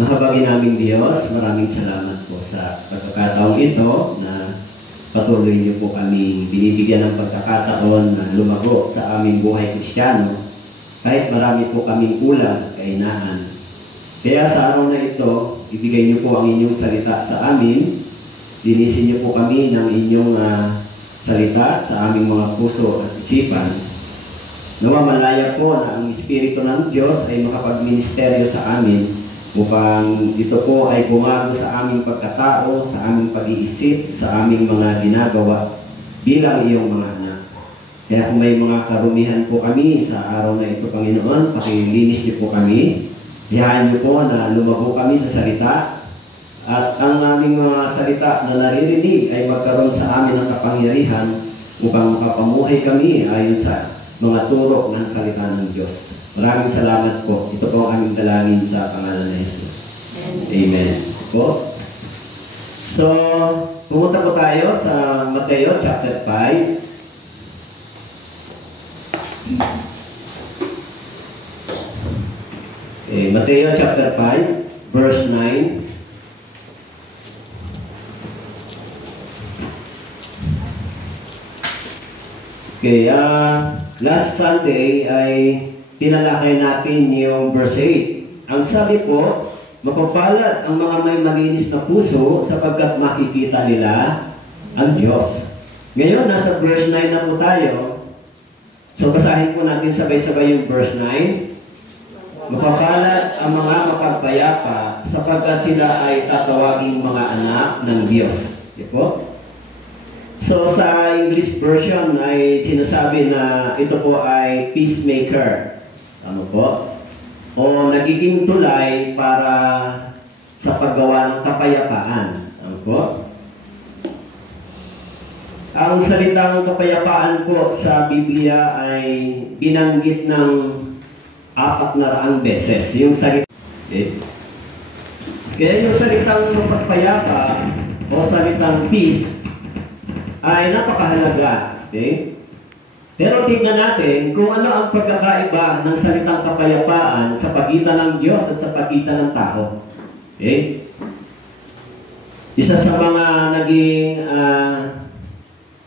Mahabagin naming Diyos, maraming salamat po sa pagkakataong ito na patuloy niyo po kami binibigyan ng pagkakataon na lumago sa aming buhay Kristiyano kahit marami po kaming kulang at kahinaan. Kaya sa araw na ito, ibigay niyo po ang inyong salita sa amin, linisin niyo po kami ng inyong salita sa aming mga puso at isipan. Nawa malaya po na ang Espiritu ng Diyos ay makapagministeryo sa amin upang ito po ay bumago sa aming pagkatao, sa aming pag-iisip, sa aming mga ginagawa bilang iyong mga anak. Kaya kung may mga karumihan po kami sa araw na ito, Panginoon, pakilinis niyo po kami. Hayaan niyo po na lumago kami sa salita at ang aming mga salita na naririnig ay magkaroon sa amin ng kapangyarihan upang makapamuhay kami ayon sa mga turo ng salita ng Diyos. Maraming salamat po. Ito po ang aming dalangin sa pangalan ng Jesus. Amen. Po. So, pumunta po tayo sa Mateo chapter 5. Okay, Mateo chapter 5, verse 9. Okay, last Sunday ay tinalakay natin yung verse 8. Ang sabi po, mapapalad ang mga may malinis na puso sapagkat makikita nila ang Diyos. Ngayon, nasa verse 9 na po tayo. So, basahin po natin sabay-sabay yung verse 9. Mapapalad ang mga mapagpayapa sapagkat sila ay tatawaging mga anak ng Diyos. Okay po? So, sa English version ay sinasabi na ito po ay peacemaker. Ano po? O nagiging tulay para sa paggawa ng kapayapaan. Ano po? Ang salitang kapayapaan po sa Biblia ay binanggit ng 400 beses. Yung salita. Okay. Kaya yung salitang pagpayapa o salitang peace ay napakahalaga. Okay? Pero tingnan natin kung ano ang pagkakaiba ng salitang kapayapaan sa pagitan ng Diyos at sa pagitan ng tao. Okay? Isa sa mga naging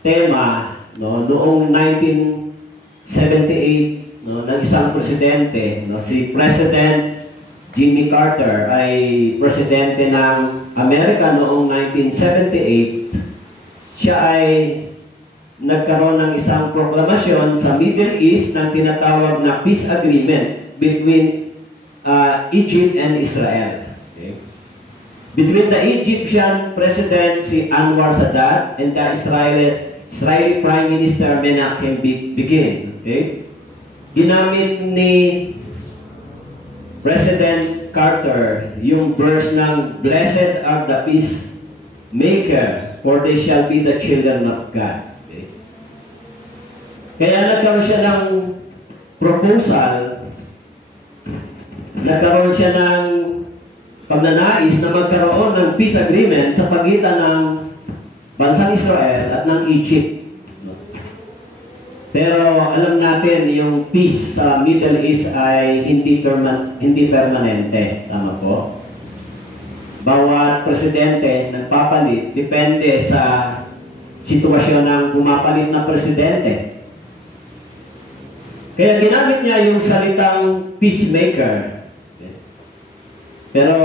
tema noong 1978 ng isang presidente, si President Jimmy Carter ay presidente ng Amerika noong 1978. Siya ay nagkaroon ng isang proklamasyon sa Middle East na tinatawag na peace agreement between Egypt and Israel. Okay. Between the Egyptian President si Anwar Sadat and the Israeli Prime Minister Menachem Begin. Okay. Ginamit ni President Carter yung verse ng Blessed are the peacemaker, for they shall be the children of God. Kaya nagkaroon siya ng proposal, nagkaroon siya ng pagnanais na magkaroon ng peace agreement sa pagitan ng bansang Israel at ng Egypt. Pero alam natin yung peace sa Middle East ay hindi permanente. Tama po? Bawat presidente nagpapalit, depende sa sitwasyon ng pumapalit na presidente. Kaya ginamit niya yung salitang peacemaker. Pero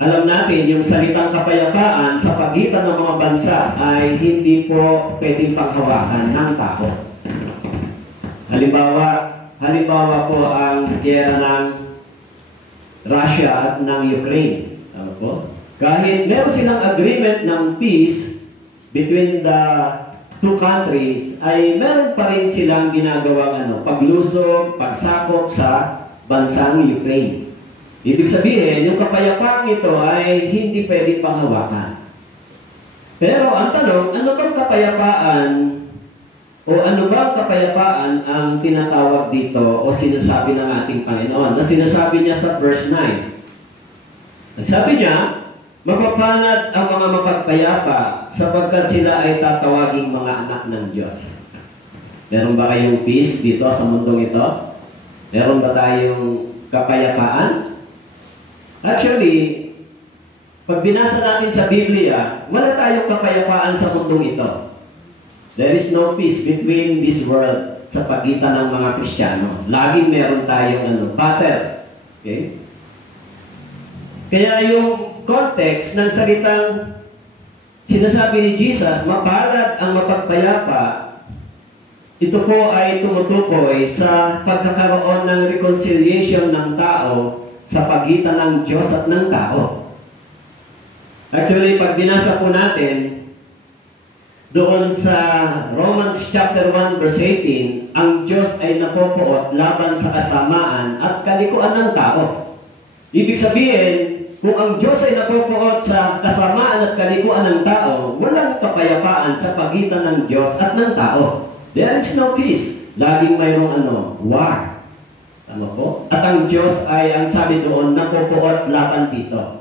alam natin, yung salitang kapayapaan sa pagitan ng mga bansa ay hindi po pwedeng panghawakan ng tao. Halimbawa po ang giyera ng Russia at ng Ukraine. Ano po? Kahit meron silang agreement ng peace between the two countries, ay meron pa rin silang ginagawang paglusog, pagsakop sa bansang Ukraine. Ibig sabihin, yung kapayapaan ito ay hindi pwedeng panghawakan. Pero ang tanong, ano bang kapayapaan o ano bang kapayapaan ang tinatawag dito o sinasabi ng ating Panginoon? Na sinasabi niya sa verse 9. Sabi niya, mapapalad ang mga mapagpayapa sapagkat sila ay tatawaging mga anak ng Diyos. Meron ba kayong peace dito sa mundong ito? Meron ba tayong kapayapaan? Actually, pag binasa natin sa Biblia, wala tayong kapayapaan sa mundong ito. There is no peace between this world sa pagitan ng mga Kristiyano. Laging meron tayong battle. Okay? Kaya yung context ng salitang sinasabi ni Jesus, mapalad ang mapagpayapa, ito po ay tumutukoy sa pagkakaroon ng reconciliation ng tao sa pagitan ng Diyos at ng tao. Actually, pag binasa po natin, doon sa Romans chapter 1 verse 18, ang Diyos ay napopoot laban sa kasamaan at kalikuan ng tao. Ibig sabihin, kung ang Diyos ay napopoot sa kasamaan at kalikuan ng tao, walang kapayapaan sa pagitan ng Diyos at ng tao. There is no peace. Laging mayroong war. Tama po? At ang Diyos ay, ang sabi doon, napopoot laban dito.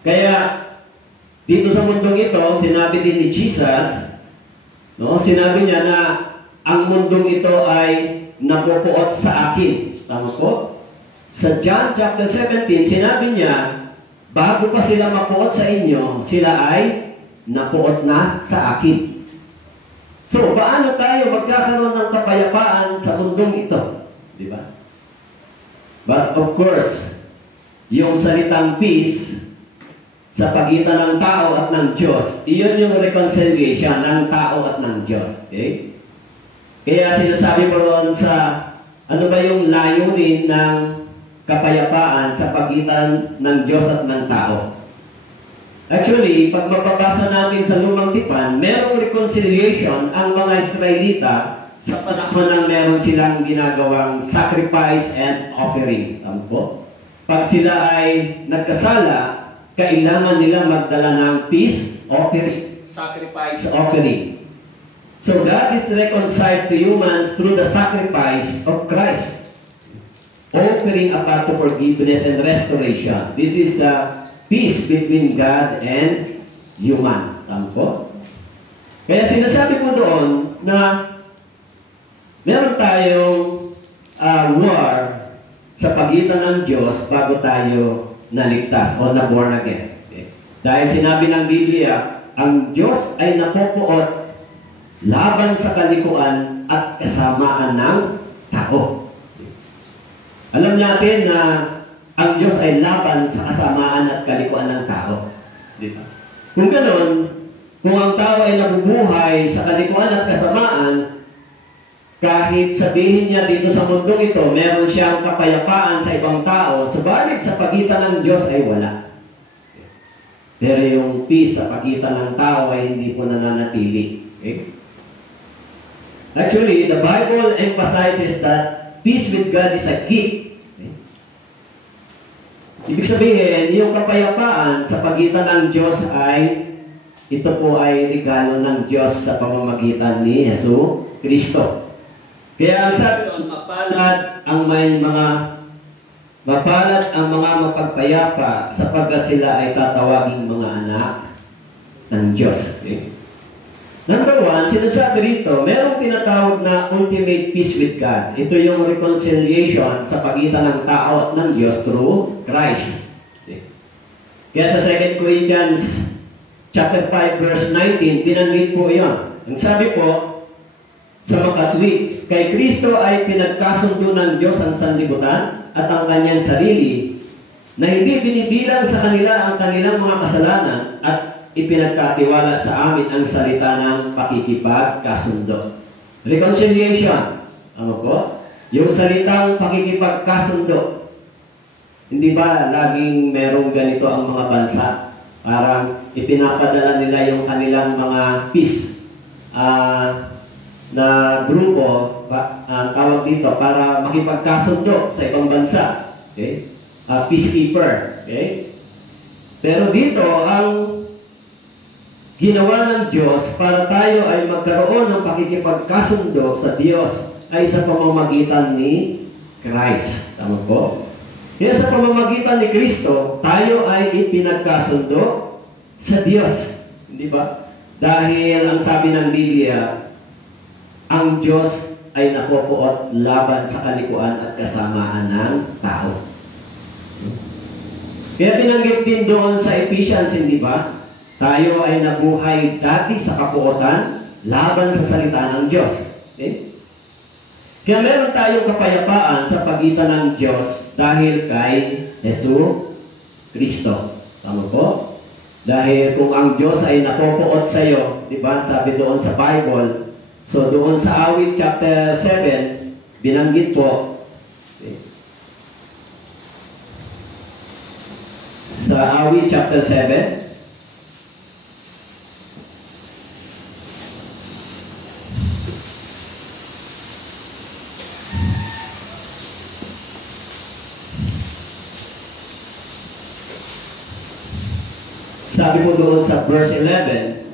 Kaya, dito sa mundong ito, sinabi din ni Jesus, sinabi niya na ang mundong ito ay napopoot sa akin. Tama po? Sa John chapter 17, sinabi niya, bago pa sila mapuot sa inyo, sila ay napuot na sa akin. So, paano tayo magkakaroon ng kapayapaan sa mundong ito? Di ba? But of course, yung salitang peace sa pagitan ng tao at ng Diyos, iyon yung reconciliation ng tao at ng Diyos. Okay? Kaya sinasabi ko roon sa ano ba yung layunin ng kapayapaan sa pagitan ng Diyos at ng tao. Actually, pag mapabasa namin sa Lumang Tipan, merong reconciliation ang mga Israelita sa panahon ng meron silang ginagawang sacrifice and offering. Tama po? Pag sila ay nagkasala, kailangan nila magdala ng peace offering, sacrifice offering. So God is reconciled to humans through the sacrifice of Christ, offering a path to forgiveness and restoration. This is the peace between God and human. Tama po? Kaya sinasabi po doon na meron tayong war sa pagitan ng Diyos bago tayo naligtas o na-born again. Okay? Dahil sinabi ng Biblia, ang Diyos ay napopoot laban sa kalikuan at kasamaan ng tao. Alam natin na ang Diyos ay laban sa kasamaan at kalikuan ng tao. Diba? Kung ganoon, kung ang tao ay nabubuhay sa kalikuan at kasamaan, kahit sabihin niya dito sa mundong ito, meron siyang kapayapaan sa ibang tao, subalit sa pagitan ng Diyos ay wala. Pero yung peace sa pagitan ng tao ay hindi po nananatili. Okay? Actually, the Bible emphasizes that peace with God is a gift. Ibig sabihin, yung kapayapaan sa pagitan ng Diyos ay, ito po ay regalo ng Diyos sa pamamagitan ni Yesu Kristo. Kaya ang sabi doon, mapalad ang mga mapagpayapa sapagkat sila ay tatawaging mga anak ng Diyos. Okay? Number one, sinasabi rito, merong tinatawag na ultimate peace with God. Ito yung reconciliation sa pagitan ng tao at ng Diyos through Christ. Okay. Kaya sa 2 Corinthians chapter 5 verse 19, pinanwit po yan. Ang sabi po, sa makatwid, kay Kristo ay pinagkasundo ng Diyos ang sanlibutan at ang kanyang sarili na hindi binibilang sa kanila ang kanilang mga kasalanan at ipinagkatiwala sa amin ang salita ng pakikipagkasundo. Reconciliation. Ano po? Yung salitang pakikipagkasundo. Hindi ba laging merong ganito ang mga bansa? Parang ipinapadala nila yung kanilang mga peace na grupo, tawag dito, para makipagkasundo sa ibang bansa. Okay? Peacekeeper. Okay? Pero dito, ang ginawa ng Diyos para tayo ay magkaroon ng pakikipagkasundo sa Diyos ay sa pamamagitan ni Christ. Tama po? Kaya sa pamamagitan ni Kristo, tayo ay ipinagkasundo sa Diyos. Hindi ba? Dahil ang sabi ng Biblia, ang Diyos ay napopuot laban sa kalikuan at kasamaan ng tao. Kaya binanggit din doon sa Ephesians, hindi ba? Tayo ay nabuhay dati sa kapuotan laban sa salita ng Diyos. Okay? Kaya meron tayong kapayapaan sa pagitan ng Diyos dahil kay Yesu Kristo. Tama po? Dahil kung ang Diyos ay napopuot sa iyo, di ba? Sabi doon sa Bible, so doon sa Awit chapter 7, binanggit po, okay, sa Awit chapter 7, sabi po doon sa verse 11,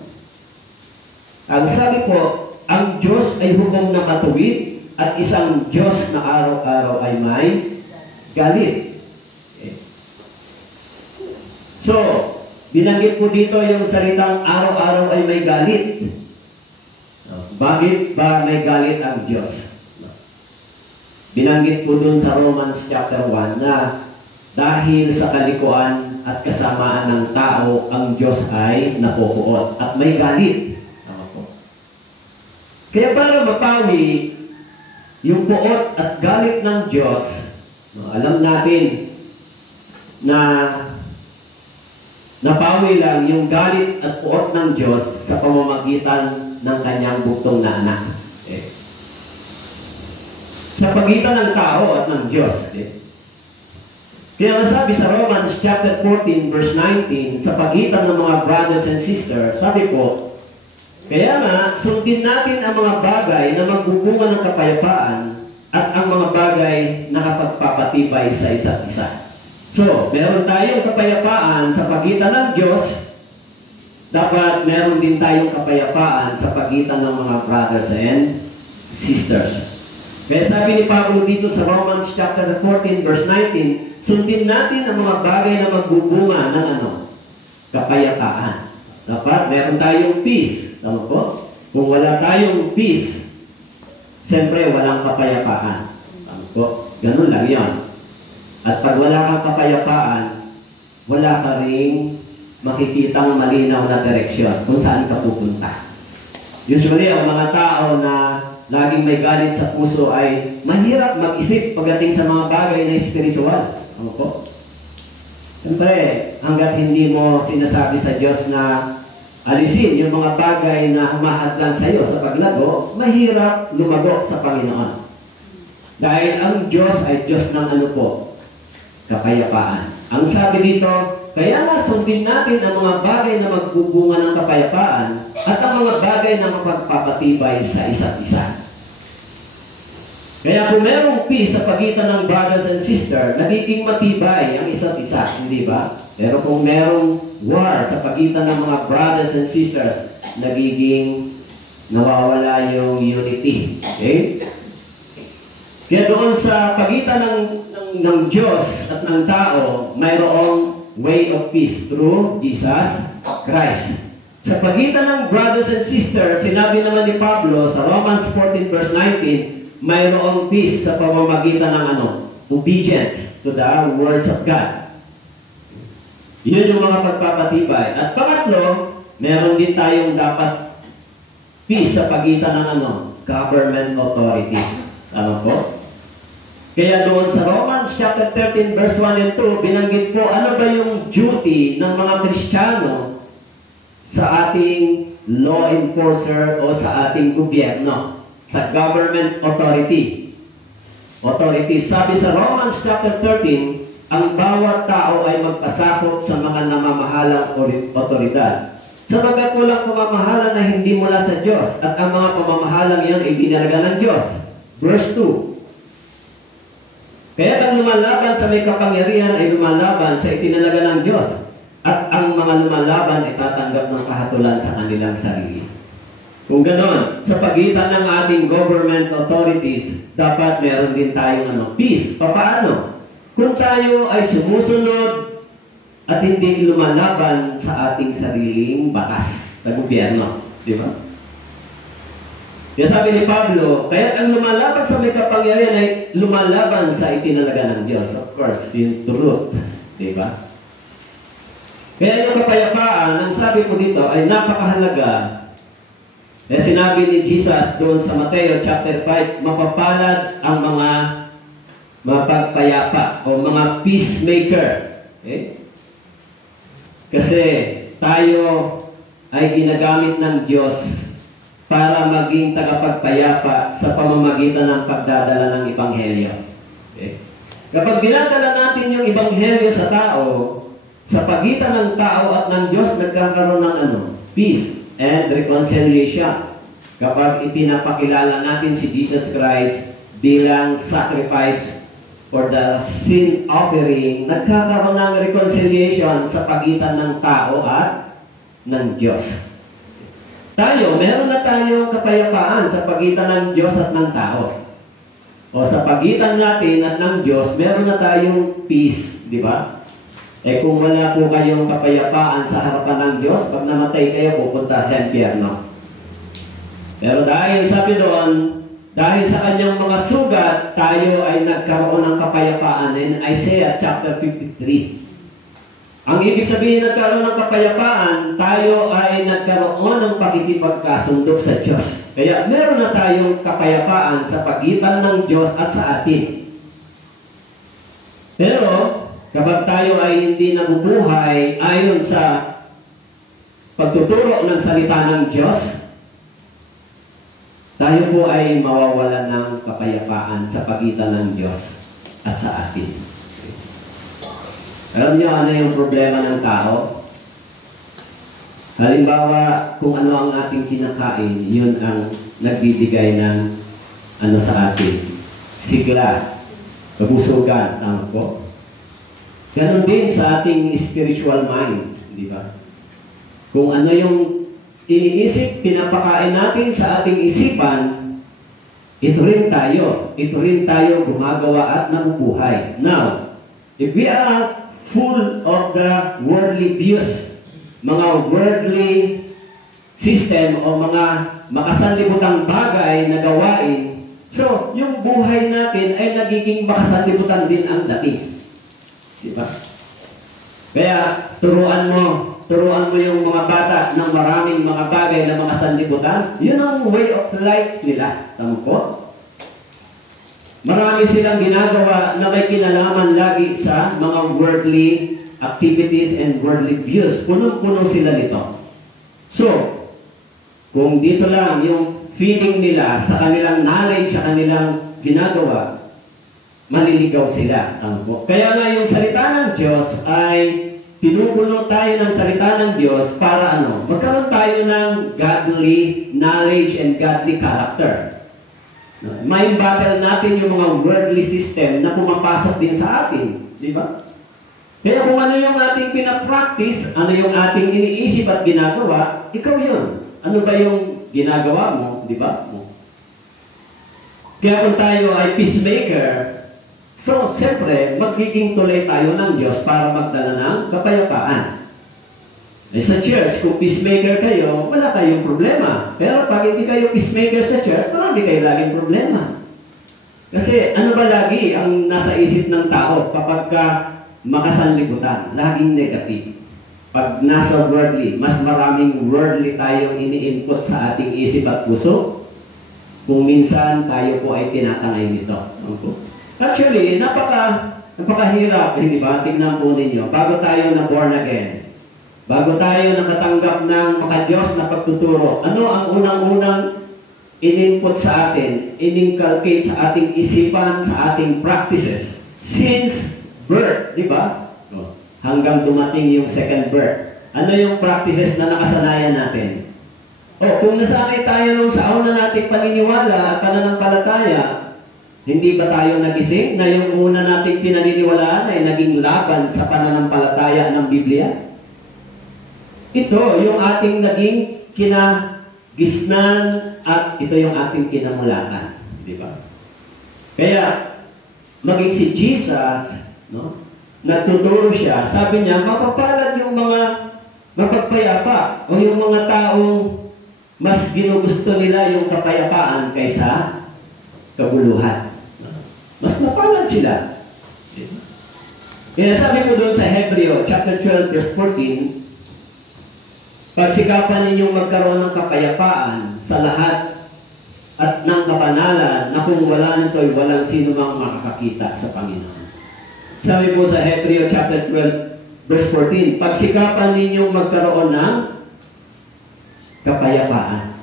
ang sabi po, ang Diyos ay hubong na matuwid at isang Diyos na araw-araw ay may galit. Okay. So, binanggit po dito yung salitang araw-araw ay may galit. Bakit ba may galit ang Diyos? Binanggit po doon sa Romans chapter 1 na dahil sa kalikuan at kasamaan ng tao, ang Diyos ay napopuot at may galit. Tama po. Kaya para mapawi yung puot at galit ng Diyos, alam natin na napawi lang yung galit at puot ng Diyos sa pamamagitan ng kanyang buktong na anak. Okay. Sa pagitan ng tao at ng Diyos. Okay. Kaya sabi sa Romans chapter 14 verse 19, sa pagitan ng mga brothers and sisters, sabi po, kaya nga, sundin natin ang mga bagay na magbubunga ng kapayapaan at ang mga bagay na kapagpapatibay sa isa't isa. So, meron tayong kapayapaan sa pagitan ng Diyos, dapat meron din tayong kapayapaan sa pagitan ng mga brothers and sisters. Kaya sabi ni Pablo dito sa Romans chapter 14 verse 19, sundin natin ang mga bagay na magbubunga ng kapayapaan. Dapat meron tayong peace. Tama po? Kung wala tayong peace, siyempre walang kapayapaan. Tama po? Ganun lang yan. At pag wala kang kapayapaan, wala ka ring makikitang malinaw na direksyon kung saan ka pupunta. Usually, ang mga tao na laging may galit sa puso ay mahirap mag-isip pagdating sa mga bagay na spiritual. Ano po? Siyempre, hanggat hindi mo sinasabi sa Diyos na alisin yung mga bagay na humahadlan sa iyo sa paglago, mahirap lumago sa Panginoon. Dahil ang Diyos ay Diyos ng ano po? Kapayapaan. Ang sabi dito, kaya nga sundin natin ang mga bagay na magbubunga ng kapayapaan at ang mga bagay na mapagpapatibay sa isa't isa. Kaya kung merong peace sa pagitan ng brothers and sisters, nagiging matibay ang isa't isa, hindi ba? Pero kung merong war sa pagitan ng mga brothers and sisters, nagiging nawawala yung unity. Okay? Kaya doon sa pagitan ng Diyos at ng tao, mayroong way of peace through Jesus Christ. Sa pagitan ng brothers and sisters, sinabi naman ni Pablo sa Romans 14 verse 19, mayroong peace sa pamamagitan ng obedience to the words of God. Yun yung mga pagpapatibay. At pangatlo, meron din tayong dapat peace sa pagitan ng government authority. Tama po? Kaya doon sa Romans chapter 13 verse 1 and 2, binanggit po ano ba yung duty ng mga Kristiyano sa ating law enforcer o sa ating gobyerno, sa government authority. Sabi sa Romans chapter 13, ang bawat tao ay magpasakop sa mga namamahalang otoridad. Sabagat walang pamamahala na hindi mula sa Diyos at ang mga pamamahalang yan ay binalaga ng Diyos. Verse 2, kaya ang lumalaban sa may kapangyarihan ay lumalaban sa itinalaga ng Diyos at ang mga lumalaban ay tatanggap ng kahatulan sa kanilang sarili. Kung ganoon, sa pagitan ng ating government authorities, dapat meron din tayong peace. Paano? Kung tayo ay sumusunod at hindi lumalaban sa ating sariling batas sa gobyerno. Di ba? Kaya sabi ni Pablo, kaya ang lumalaban sa may kapangyarihan ay lumalaban sa itinalaga ng Diyos. Of course, yung truth. Diba? Kaya yung kapayapaan, ang sabi ko dito ay napakahalaga. Kaya sinabi ni Jesus doon sa Mateo chapter 5, mapapalad ang mga mapagpayapa o mga peacemaker. Okay? Kasi tayo ay ginagamit ng Diyos para maging tagapagpayapa sa pamamagitan ng pagdadala ng Ebanghelyo. Okay? Kapag dinadala natin yung Ebanghelyo sa tao, sa pagitan ng tao at ng Diyos, nagkakaroon ng peace and reconciliation. Kapag ipinapakilala natin si Jesus Christ bilang sacrifice for the sin offering, nagkakaroon ng reconciliation sa pagitan ng tao at ng Diyos. Tayo, meron na tayong kapayapaan sa pagitan ng Diyos at ng tao. O sa pagitan natin at ng Diyos, meron na tayong peace, di ba? Eh kung wala po kayong kapayapaan sa harapan ng Diyos, pag namatay kayo, pupunta sa impyerno. Pero dahil sabi doon, dahil sa kanyang mga sugat, tayo ay nagkaroon ng kapayapaan in Isaiah chapter 53. Ang ibig sabihin nagkaroon ng kapayapaan, tayo ay nagkaroon ng pakikipagkasundo sa Diyos. Kaya meron na tayong kapayapaan sa pagitan ng Diyos at sa atin. Pero, kapag tayo ay hindi nabubuhay ayon sa pagtuturo ng salita ng Diyos, tayo po ay mawawalan ng kapayapaan sa pagitan ng Diyos at sa atin. Alam niyo ano yung problema ng tao? Halimbawa, kung ano ang ating kinakain, yun ang nagbibigay ng sa atin. Sigla, kabusugan, tama po? Ganon din sa ating spiritual mind, di ba? Kung ano yung iniisip, pinapakain natin sa ating isipan, ito rin tayo gumagawa at nabubuhay. Now, if we are full of the worldly views, mga worldly system o mga makasanlibutang bagay na gawain, so yung buhay natin ay nagiging makasanlibutan din ang dating. Diba? Kaya turuan mo yung mga bata ng maraming mga bagay na makasanlibutan, yun ang way of life nila. Tama po? Marami silang ginagawa na may kinalaman lagi sa mga worldly activities and worldly views. Punong-puno sila nito. So, kung dito lang yung feeling nila sa kanilang knowledge, sa kanilang ginagawa, maliligaw sila. Kaya nga yung salita ng Diyos ay pinupuno tayo ng salita ng Diyos para magkaroon tayo ng godly knowledge and godly character. May battle natin yung mga worldly system na pumapasok din sa atin. Di ba? Kaya kung ano yung ating pinapractice, ano yung ating iniisip at ginagawa, ikaw yun. Ano ba yung ginagawa mo? Di ba? Kaya kung tayo ay peacemaker, so, siyempre, magiging tulay tayo ng Diyos para magdala ng kapayapaan. Sa church, kung peacemaker kayo, wala kayong problema. Pero pag hindi kayo peacemaker sa church, marami kayo laging problema. Kasi ano ba lagi ang nasa isip ng tao kapag makasanlibutan? Laging negative. Pag nasa worldly, mas maraming worldly tayong ini-input sa ating isip at puso. Kung minsan tayo po ay tinatangay nito. Actually, napakahirap, hindi ba? Tingnan po ninyo. Bago tayo na born again, bago tayo nakatanggap ng maka-Diyos na pagtuturo, ano ang unang-unang in-input sa atin, in-inculcate sa ating isipan, sa ating practices? Since birth, di ba? Hanggang dumating yung second birth. Ano yung practices na nakasanayan natin? Kung nasanay tayo nung sa una nating paniniwala at pananampalataya, hindi ba tayo nagising na yung una nating pinaniniwalaan ay naging laban sa pananampalataya ng Biblia? Ito yung ating naging kinagisnan at ito yung ating kinamulatan. Di ba? Kaya, maging si Jesus, nagtuturo siya, sabi niya, mapapalad yung mga mapagpayapa o yung mga taong Mas ginugusto nila yung kapayapaan kaysa kabuluhan. Mas mapalad sila. Kaya sabi ko doon sa Hebreo, chapter 12, verse 14, pagsikapan ninyong magkaroon ng kapayapaan sa lahat at ng kapanalan na kung wala nito'y walang sino mang makakakita sa Panginoon. Sabi po sa Hebreo chapter 12, verse 14, pagsikapan ninyong magkaroon ng kapayapaan.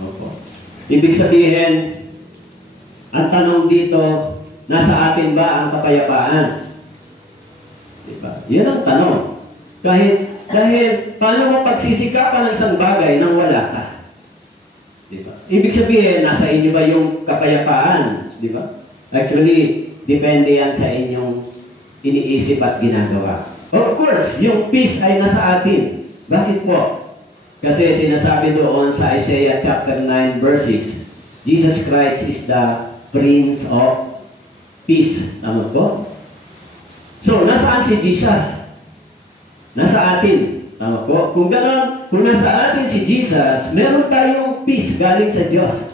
Ano po? Ibig sabihin, ang tanong dito, nasa atin ba ang kapayapaan? Diba? Yan ang tanong. Dahil paano mo pagsisikapan ng isang bagay nang wala ka? Diba? Ibig sabihin, nasa inyo ba yung kapayapaan? Diba? Actually, depende yan sa inyong iniisip at ginagawa. Of course, yung peace ay nasa atin. Bakit po? Kasi sinasabi doon sa Isaiah chapter 9 verse 6, Jesus Christ is the Prince of Peace. Tama po? So, nasaan si Jesus? Nasa atin. Tama po? Kung gano'n, kung nasa atin si Jesus, meron tayong peace galing sa Diyos.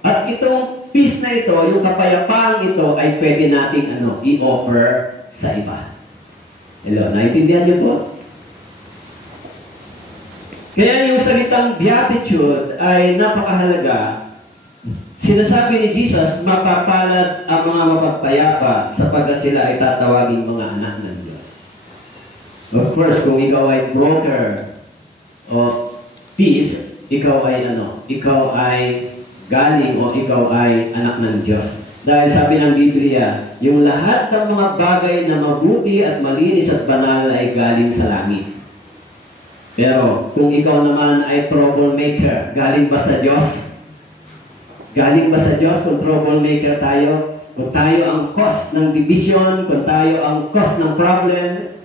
At itong peace na ito, yung kapayapaang ito, ay pwede nating i-offer sa iba. Hello, naintindihan niyo po? Kaya yung salitang beatitude ay napakahalaga. Sinasabi ni Jesus, mapapalad ang mga mapagpayapa sapagkat sila ay tatawaging mga anak ng Diyos. Of course, kung ikaw ay broker o peace, ikaw ay ikaw ay galing o ikaw ay anak ng Diyos. Dahil sabi ng Biblia, yung lahat ng mga bagay na mabuti at malinis at banal ay galing sa langit. Pero kung ikaw naman ay troublemaker, galing ba sa Diyos? Galing ba sa Diyos kung troublemaker tayo? Kung tayo ang cause ng division, kung tayo ang cause ng problem,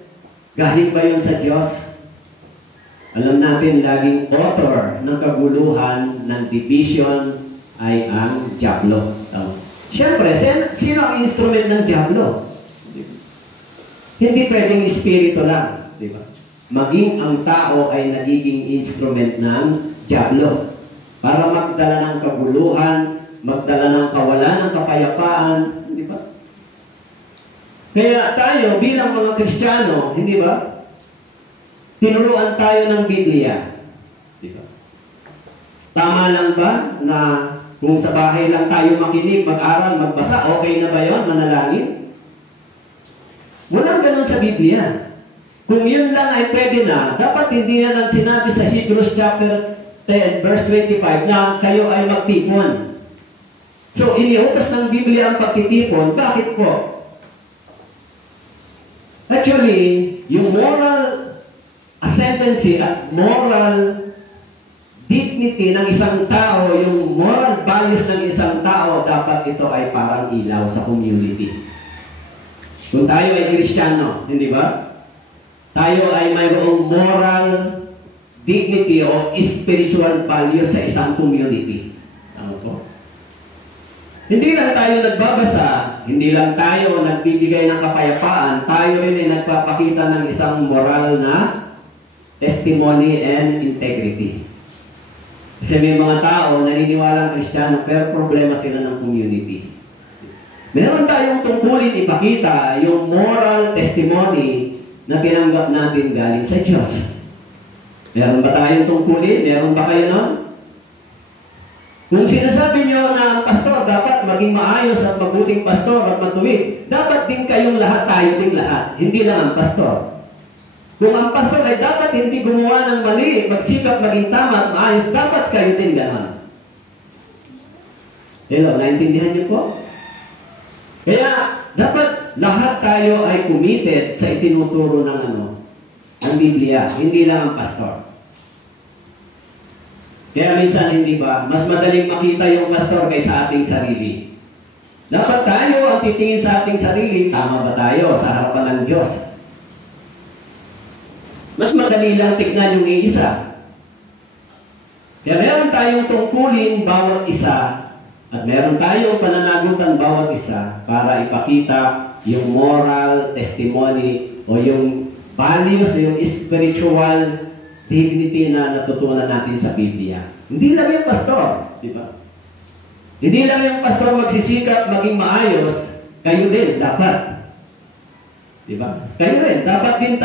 galing ba yun sa Diyos? Alam natin, laging author ng kaguluhan, ng division, ay ang diablo. Siyempre, sino ang instrument ng diablo? Hindi pwedeng espiritu lang. Di ba? Maging ang tao ay nagiging instrument ng diablo para magdala ng kaguluhan, magdala ng kawalan ng kapayapaan. Di ba? Kaya tayo bilang mga Kristiyano, hindi ba? Tinuruan tayo ng Biblia. Di ba? Tama lang ba na kung sa bahay lang tayo makinig, mag-aral, magbasa, okay na ba yun, manalangin? Walang ganun sa Biblia. Kung yun lang ay pwede na, dapat hindi na lang sinabi sa Hebrews chapter 10, verse 25, na kayo ay magtipon. So, iniutos ng Biblia ang pagtitipon. Bakit po? Actually, yung moral ascendancy at moral dignity ng isang tao, yung moral values ng isang tao, dapat ito ay parang ilaw sa community. Kung tayo ay Kristiyano, hindi ba? Tayo ay mayroong moral dignity o spiritual values sa isang community. Tama po? Hindi lang tayo nagbabasa, hindi lang tayo nagbibigay ng kapayapaan, tayo rin ay nagpapakita ng isang moral na testimony and integrity. Kasi may mga tao naniniwalang Kristiyano pero problema sila ng community. Meron tayong tungkulin ipakita yung moral testimony na tinanggap natin galing sa Diyos. Meron ba tayong tungkulin? Meron ba kayo nun? Kung sinasabi nyo na pastor dapat maging maayos at mabuting pastor at matuwid, dapat din kayong lahat, tayo din lahat. Hindi lang ang pastor. Kung ang pastor ay dapat hindi gumawa ng mali, magsikap maging tama at maayos, dapat kayo din gano'n. Hello, naintindihan niyo po? Kaya, dapat lahat tayo ay committed sa itinuturo ng ng Biblia, hindi lang ang pastor. Kaya minsan, hindi ba, mas madaling makita yung pastor kaysa ating sarili. Dapat tayo ang titingin sa ating sarili, tama ba tayo sa harapan ng Diyos? Mas madali lang tignan yung iisa. Kaya meron tayong tungkulin bawat isa at meron tayong pananagutan bawat isa para ipakita yung moral testimony o yung values, yung spiritual dignity na natutunan natin sa Biblia. Hindi lang yung pastor, di ba? Hindi lang yung pastor magsisikap maging maayos, kayo din dapat. Di ba? Kayo rin, dapat din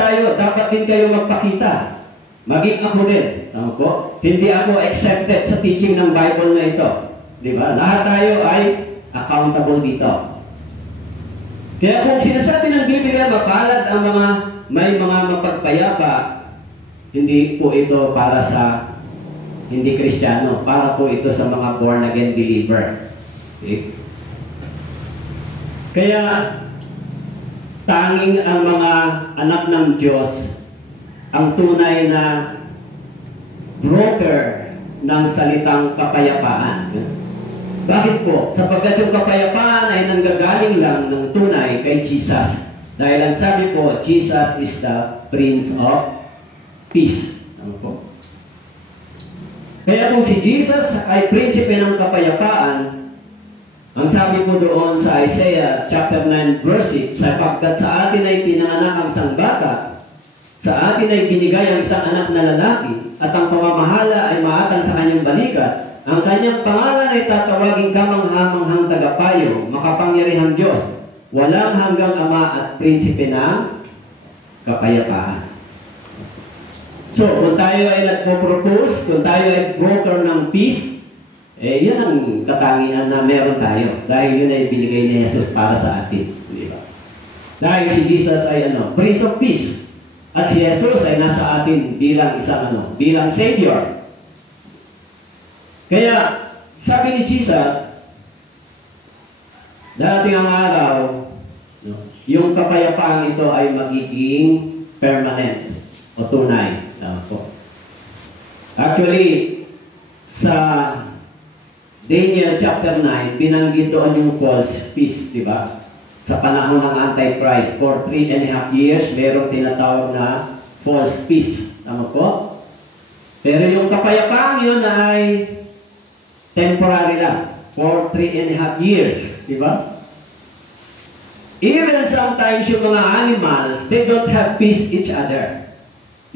kayo magpakita. Maging ako rin. Tama po? Hindi ako accepted sa teaching ng Bible na ito. Di ba? Lahat tayo ay accountable dito. Kaya kung sinasabi ng Biblia, mapalad ang may mga mapagpayapa, hindi po ito para sa hindi Kristiyano. Para po ito sa mga born-again believer. Okay? Kaya, tanging ang mga anak ng Diyos ang tunay na broker ng salitang kapayapaan. Bakit po? Sapagkat yung kapayapaan ay nanggagaling lang ng tunay kay Jesus. Dahil ang sabi po, Jesus is the Prince of Peace. Ano po? Kaya kung si Jesus ay prinsipe ng kapayapaan, ang sabi po doon sa Isaiah chapter 9 verse 6, sapagkat sa atin ay pinanganak ang isang bata, sa atin ay binigay ang isang anak na lalaki, at ang pamamahala ay maatang sa kanyang balikat. Ang kanyang pangalan ay tatawaging kamangha-manghang tagapayo, makapangyarihang Diyos, walang hanggang Ama at prinsipe ng kapayapaan. So, kung tayo ay nagpo-propose, kung tayo ay broker ng peace, yun ang katangian na meron tayo. Dahil yun ay binigay ni Jesus para sa atin. Di ba? Dahil si Jesus ay Prince of Peace. At si Jesus ay nasa atin bilang isang bilang Savior. Kaya, sabi ni Jesus, darating ang araw, yung kapayapaan ito ay magiging permanent o tunay. Actually, sa Daniel chapter 9, binanggit doon yung false peace, di ba? Sa panahon ng Antichrist, for 3.5 years, merong tinatawag na false peace. Tama po? Pero yung kapayapaan yun ay temporary lang, for 3.5 years, di ba? Even sometimes yung mga animals, they don't have peace each other.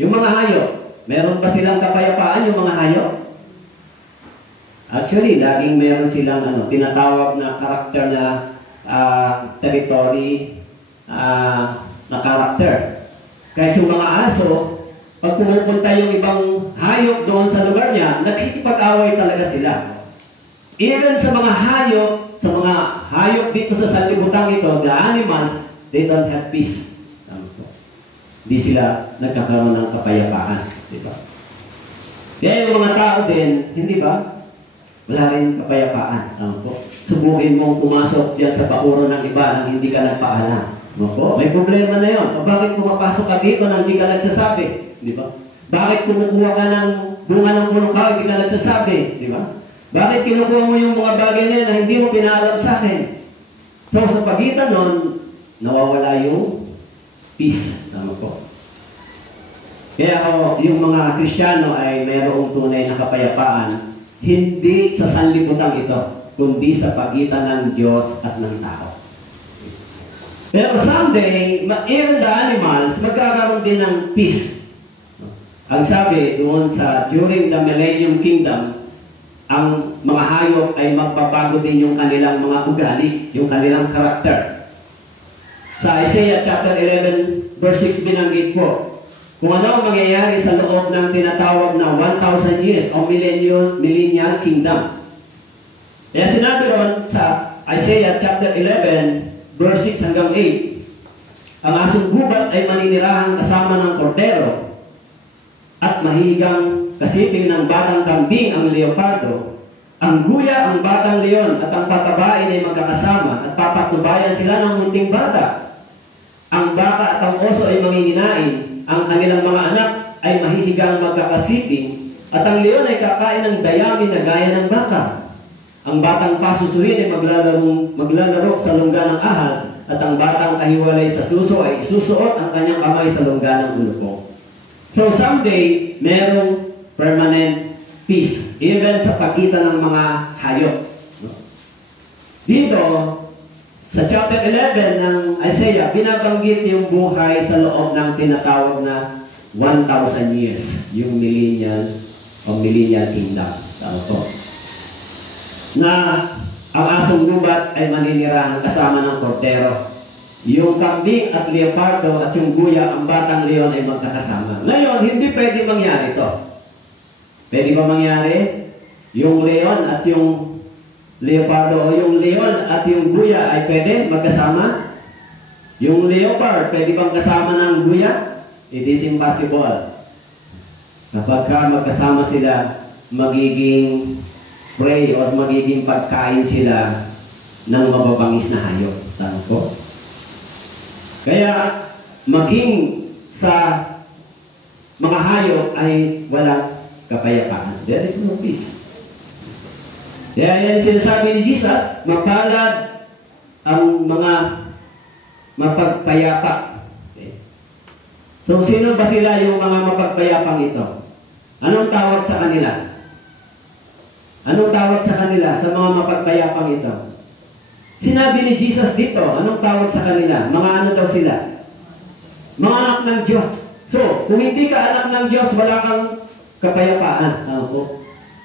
Yung mga hayop, meron ba silang kapayapaan yung mga hayop? Actually, laging meron silang tinatawag na karakter na territory na karakter. Kahit yung mga aso, pag pumupunta yung ibang hayop doon sa lugar niya, nakikipag-away talaga sila. Even sa mga hayop dito sa sanlibutan ito, the animals, they don't have peace. Hindi sila nagkakaroon ng kapayapaan. Diba? Kaya yung mga tao din, hindi ba? Wala rin kapayapaan. Subukin mong pumasok diyan sa bakuro ng iba nang hindi ka nagpaalam. May problema na yun. O bakit pumapasok ka dito nang hindi ka nagsasabi? Di ba? Bakit kumukuha ka ng bunga ng punong kahoy, hindi ka nagsasabi? Di ba? Bakit kinukuha mo yung mga bagay na yun na hindi mo pinaalam sa akin? So, sa pagitan nun, nawawala yung peace. Tama po. Kaya yung mga Kristiyano ay mayroong tunay na kapayapaan, hindi sa sanlibutan ito, kundi sa pagitan ng Diyos at ng tao. Pero someday, even the animals, magkakaroon din ng peace. Ang sabi doon during the Millennium Kingdom, ang mga hayop ay magbabago din yung kanilang mga ugali, yung kanilang karakter. Sa Isaiah chapter 11, verse 6 binanggit po, kung ano ang mangyayari sa loob ng tinatawag na 1,000 years o millennial kingdom. Kaya sinabi ron sa Isaiah chapter 11, verse 6 hanggang 8, ang asong gubat ay maninirahan kasama ng kordero at mahigang kasiping ng batang kambing ang leopardo. Ang guya ang batang leon at ang patabain ay magkakasama at papatubayan sila ng munting bata. Ang baka at ang oso ay manginginain. Ang kanilang mga anak ay mahihigang magkakasiping at ang leon ay kakain ng dayami na gaya ng baka. Ang batang pasusuhin ay maglalaro sa lungga ng ahas at ang batang kahiwalay sa suso ay isusuot ang kanyang kamay sa lungga ng ulupong. So someday, merong permanent peace even sa pagitan ng mga hayop. Dito, sa chapter 11 ng Isaiah, binabanggit yung buhay sa loob ng tinatawag na 1,000 years, yung millennial kingdom. Tama to. Na ang asong gubat ay maninirahan kasama ng kordero. Yung kambing at leopardo at yung guya, ang batang leon ay magkakasama. Ngayon, hindi pwede mangyari ito. Pwede ba mangyari? Yung leon at yung leopardo o yung leon at yung guya ay pwede magkasama? Yung leopard, pwede bang kasama ng guya? It is impossible. Kapag magkasama sila, magiging prey o magiging pagkain sila ng mababangis na hayop. Tama po? Kaya, maging sa mga hayop ay walang kapayapaan. There is no peace. Kaya yan sinasabi ni Jesus, mapalad ang mga mapagpayapa. Okay. So, sino ba sila yung mga mapagpayapang ito? Anong tawag sa kanila? Anong tawag sa kanila, sa mga mapagpayapang ito? Sinabi ni Jesus dito, anong tawag sa kanila? Mga ano daw sila? Mga anak ng Diyos. So, kung hindi ka anak ng Diyos, wala kang kapayapaan.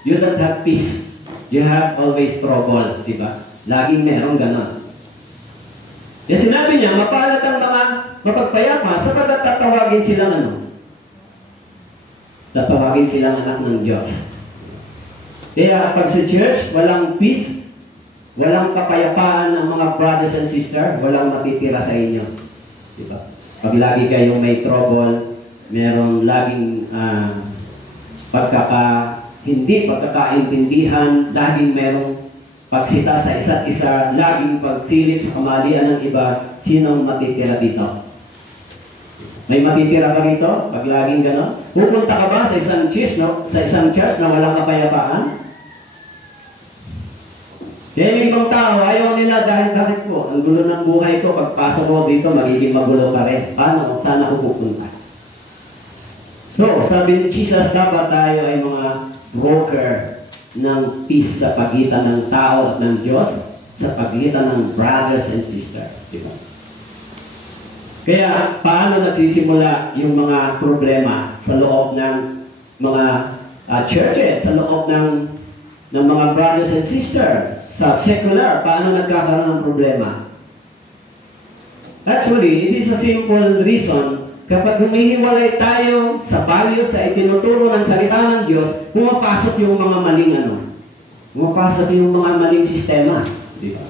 You don't have peace. You have always trouble. Diba? Laging meron ganon. Yung sinabi niya, mapalad ang mga mapagpayapa sapagkat tatawagin silang ano? Tatawagin silang anak ng Diyos. Kaya pag sa church, walang peace, walang kapayapaan ng mga brothers and sisters, walang matitira sa inyo. Diba? Pag lagi kayong may trouble, merong laging hindi pagkakaintindihan, laging merong pagsita sa isa't isa, laging pagsilip sa kamalian ng iba, sinong matitira dito? May matitira ba rito? Pag laging gano'n? Pupunta ka ba sa isang church, no? Sa isang church na walang kapayapaan? Kaya yung ibang tao, ayaw nila dahil bakit po? Ang gulo ng buhay ko, pagpasok ko dito, magiging magulo ka rin. Paano? Saan ako pupunta? So, sabi ni Jesus, dapat tayo ay mga broker ng peace sa pagitan ng tao at ng Diyos, sa pagitan ng brothers and sisters. Diba? Kaya, paano nagsisimula yung mga problema sa loob ng mga churches, sa loob ng mga brothers and sisters? Sa secular, paano nagkakaroon ng problema? Actually, it is a simple reason. Kapag humihiwalay tayo sa values, sa itinuturo ng salita ng Diyos, pumapasok yung mga maling pumapasok yung mga maling sistema. Diba?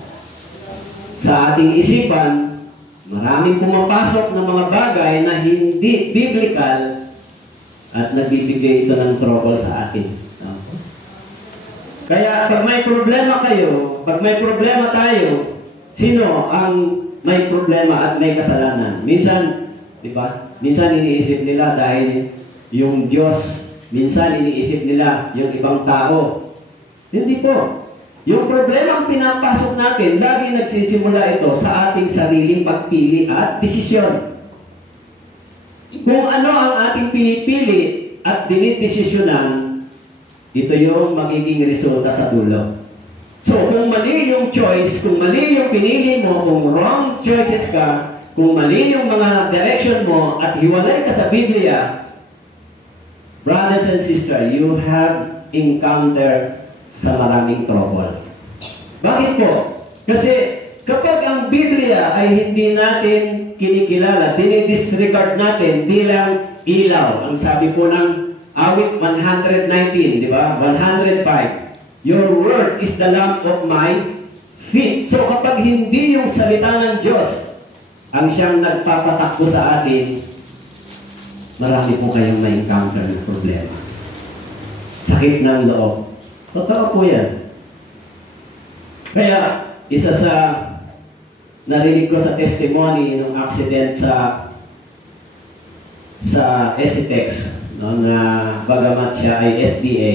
Sa ating isipan, maraming pumapasok ng mga bagay na hindi biblical at nagbibigay ito ng trouble sa atin. Kaya pag may problema kayo, pag may problema tayo, sino ang may problema at may kasalanan? Minsan, di ba? Minsan iniisip nila dahil yung Diyos, minsan iniisip nila yung ibang tao. Hindi po. Yung problema ang pinapasok natin, lagi nagsisimula ito sa ating sariling pagpili at desisyon. Kung ano ang ating pinipili at dinidesisyonan, ito yung magiging resulta sa dulo. So, kung mali yung choice, kung mali yung pinili mo, kung wrong choices ka, kung mali yung mga direction mo, at hiwalay ka sa Biblia, brothers and sisters, you have encountered sa maraming troubles. Bakit po? Kasi kapag ang Biblia ay hindi natin kinikilala, dinidisregard natin bilang ilaw, ang sabi po ng Awit 119, di ba? 105. Your word is the lamp of my feet. So kapag hindi yung salita ng Diyos ang siyang nagpapatakbo sa atin, marami po kayong na-encounter ng problema. Sakit ng loob. Totoo po yan. Kaya, isa sa narinig ko sa testimony ng accident sa SCTEX, no, na bagamat siya ay SDA,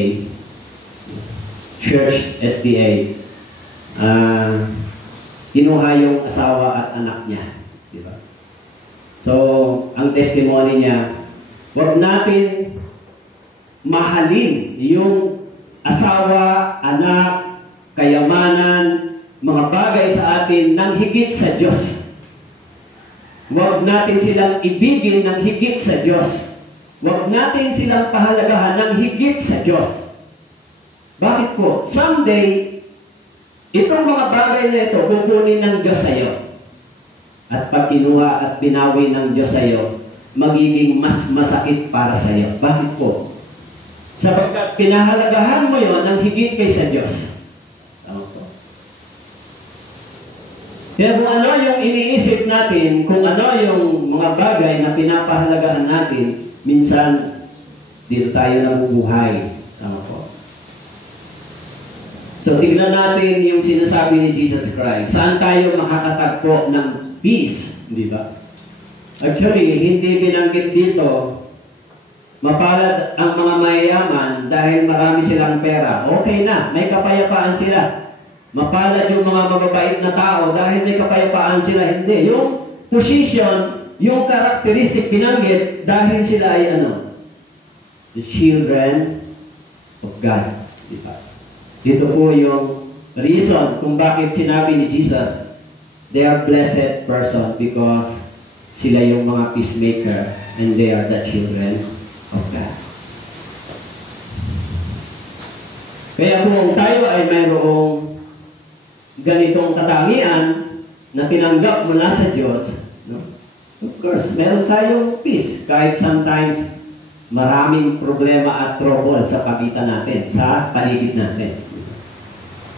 Church SDA, kinuha yung asawa at anak niya. Diba? So, ang testimony niya, huwag natin mahalin yung asawa, anak, kayamanan, mga bagay sa atin ng higit sa Diyos. Huwag natin silang ibigin ng higit sa Diyos. Huwag natin silang pahalagahan ng higit sa Diyos. Bakit po? Someday, itong mga bagay na ito, kukunin ng Diyos sa iyo. At pag kinuha at binawi ng Diyos sa iyo, magiging mas masakit para sa iyo. Bakit po? Sapagkat pinahalagahan mo yon ng higit kay sa Diyos. Tama po. Kaya kung ano yung iniisip natin, kung ano yung mga bagay na pinapahalagahan natin, minsan dito tayo nabubuhay. Tama po. So, tignan natin yung sinasabi ni Jesus Christ. Saan tayo makakatagpo ng peace? Di ba? Actually, hindi binanggit dito, mapalad ang mga mayayaman dahil marami silang pera. Okay na, may kapayapaan sila. Mapalad yung mga mababait na tao dahil may kapayapaan sila. Hindi. Yung position, yung karakteristik binanggit dahil sila ay the children of God. Diba? Dito po yung reason kung bakit sinabi ni Jesus, they are blessed person because sila yung mga peacemaker and they are the children of God. Kaya kung tayo ay mayroong ganitong katangian na tinanggap mula sa Diyos, of course, meron tayong peace. Kahit sometimes maraming problema at trouble sa pagitan natin, sa paligid natin.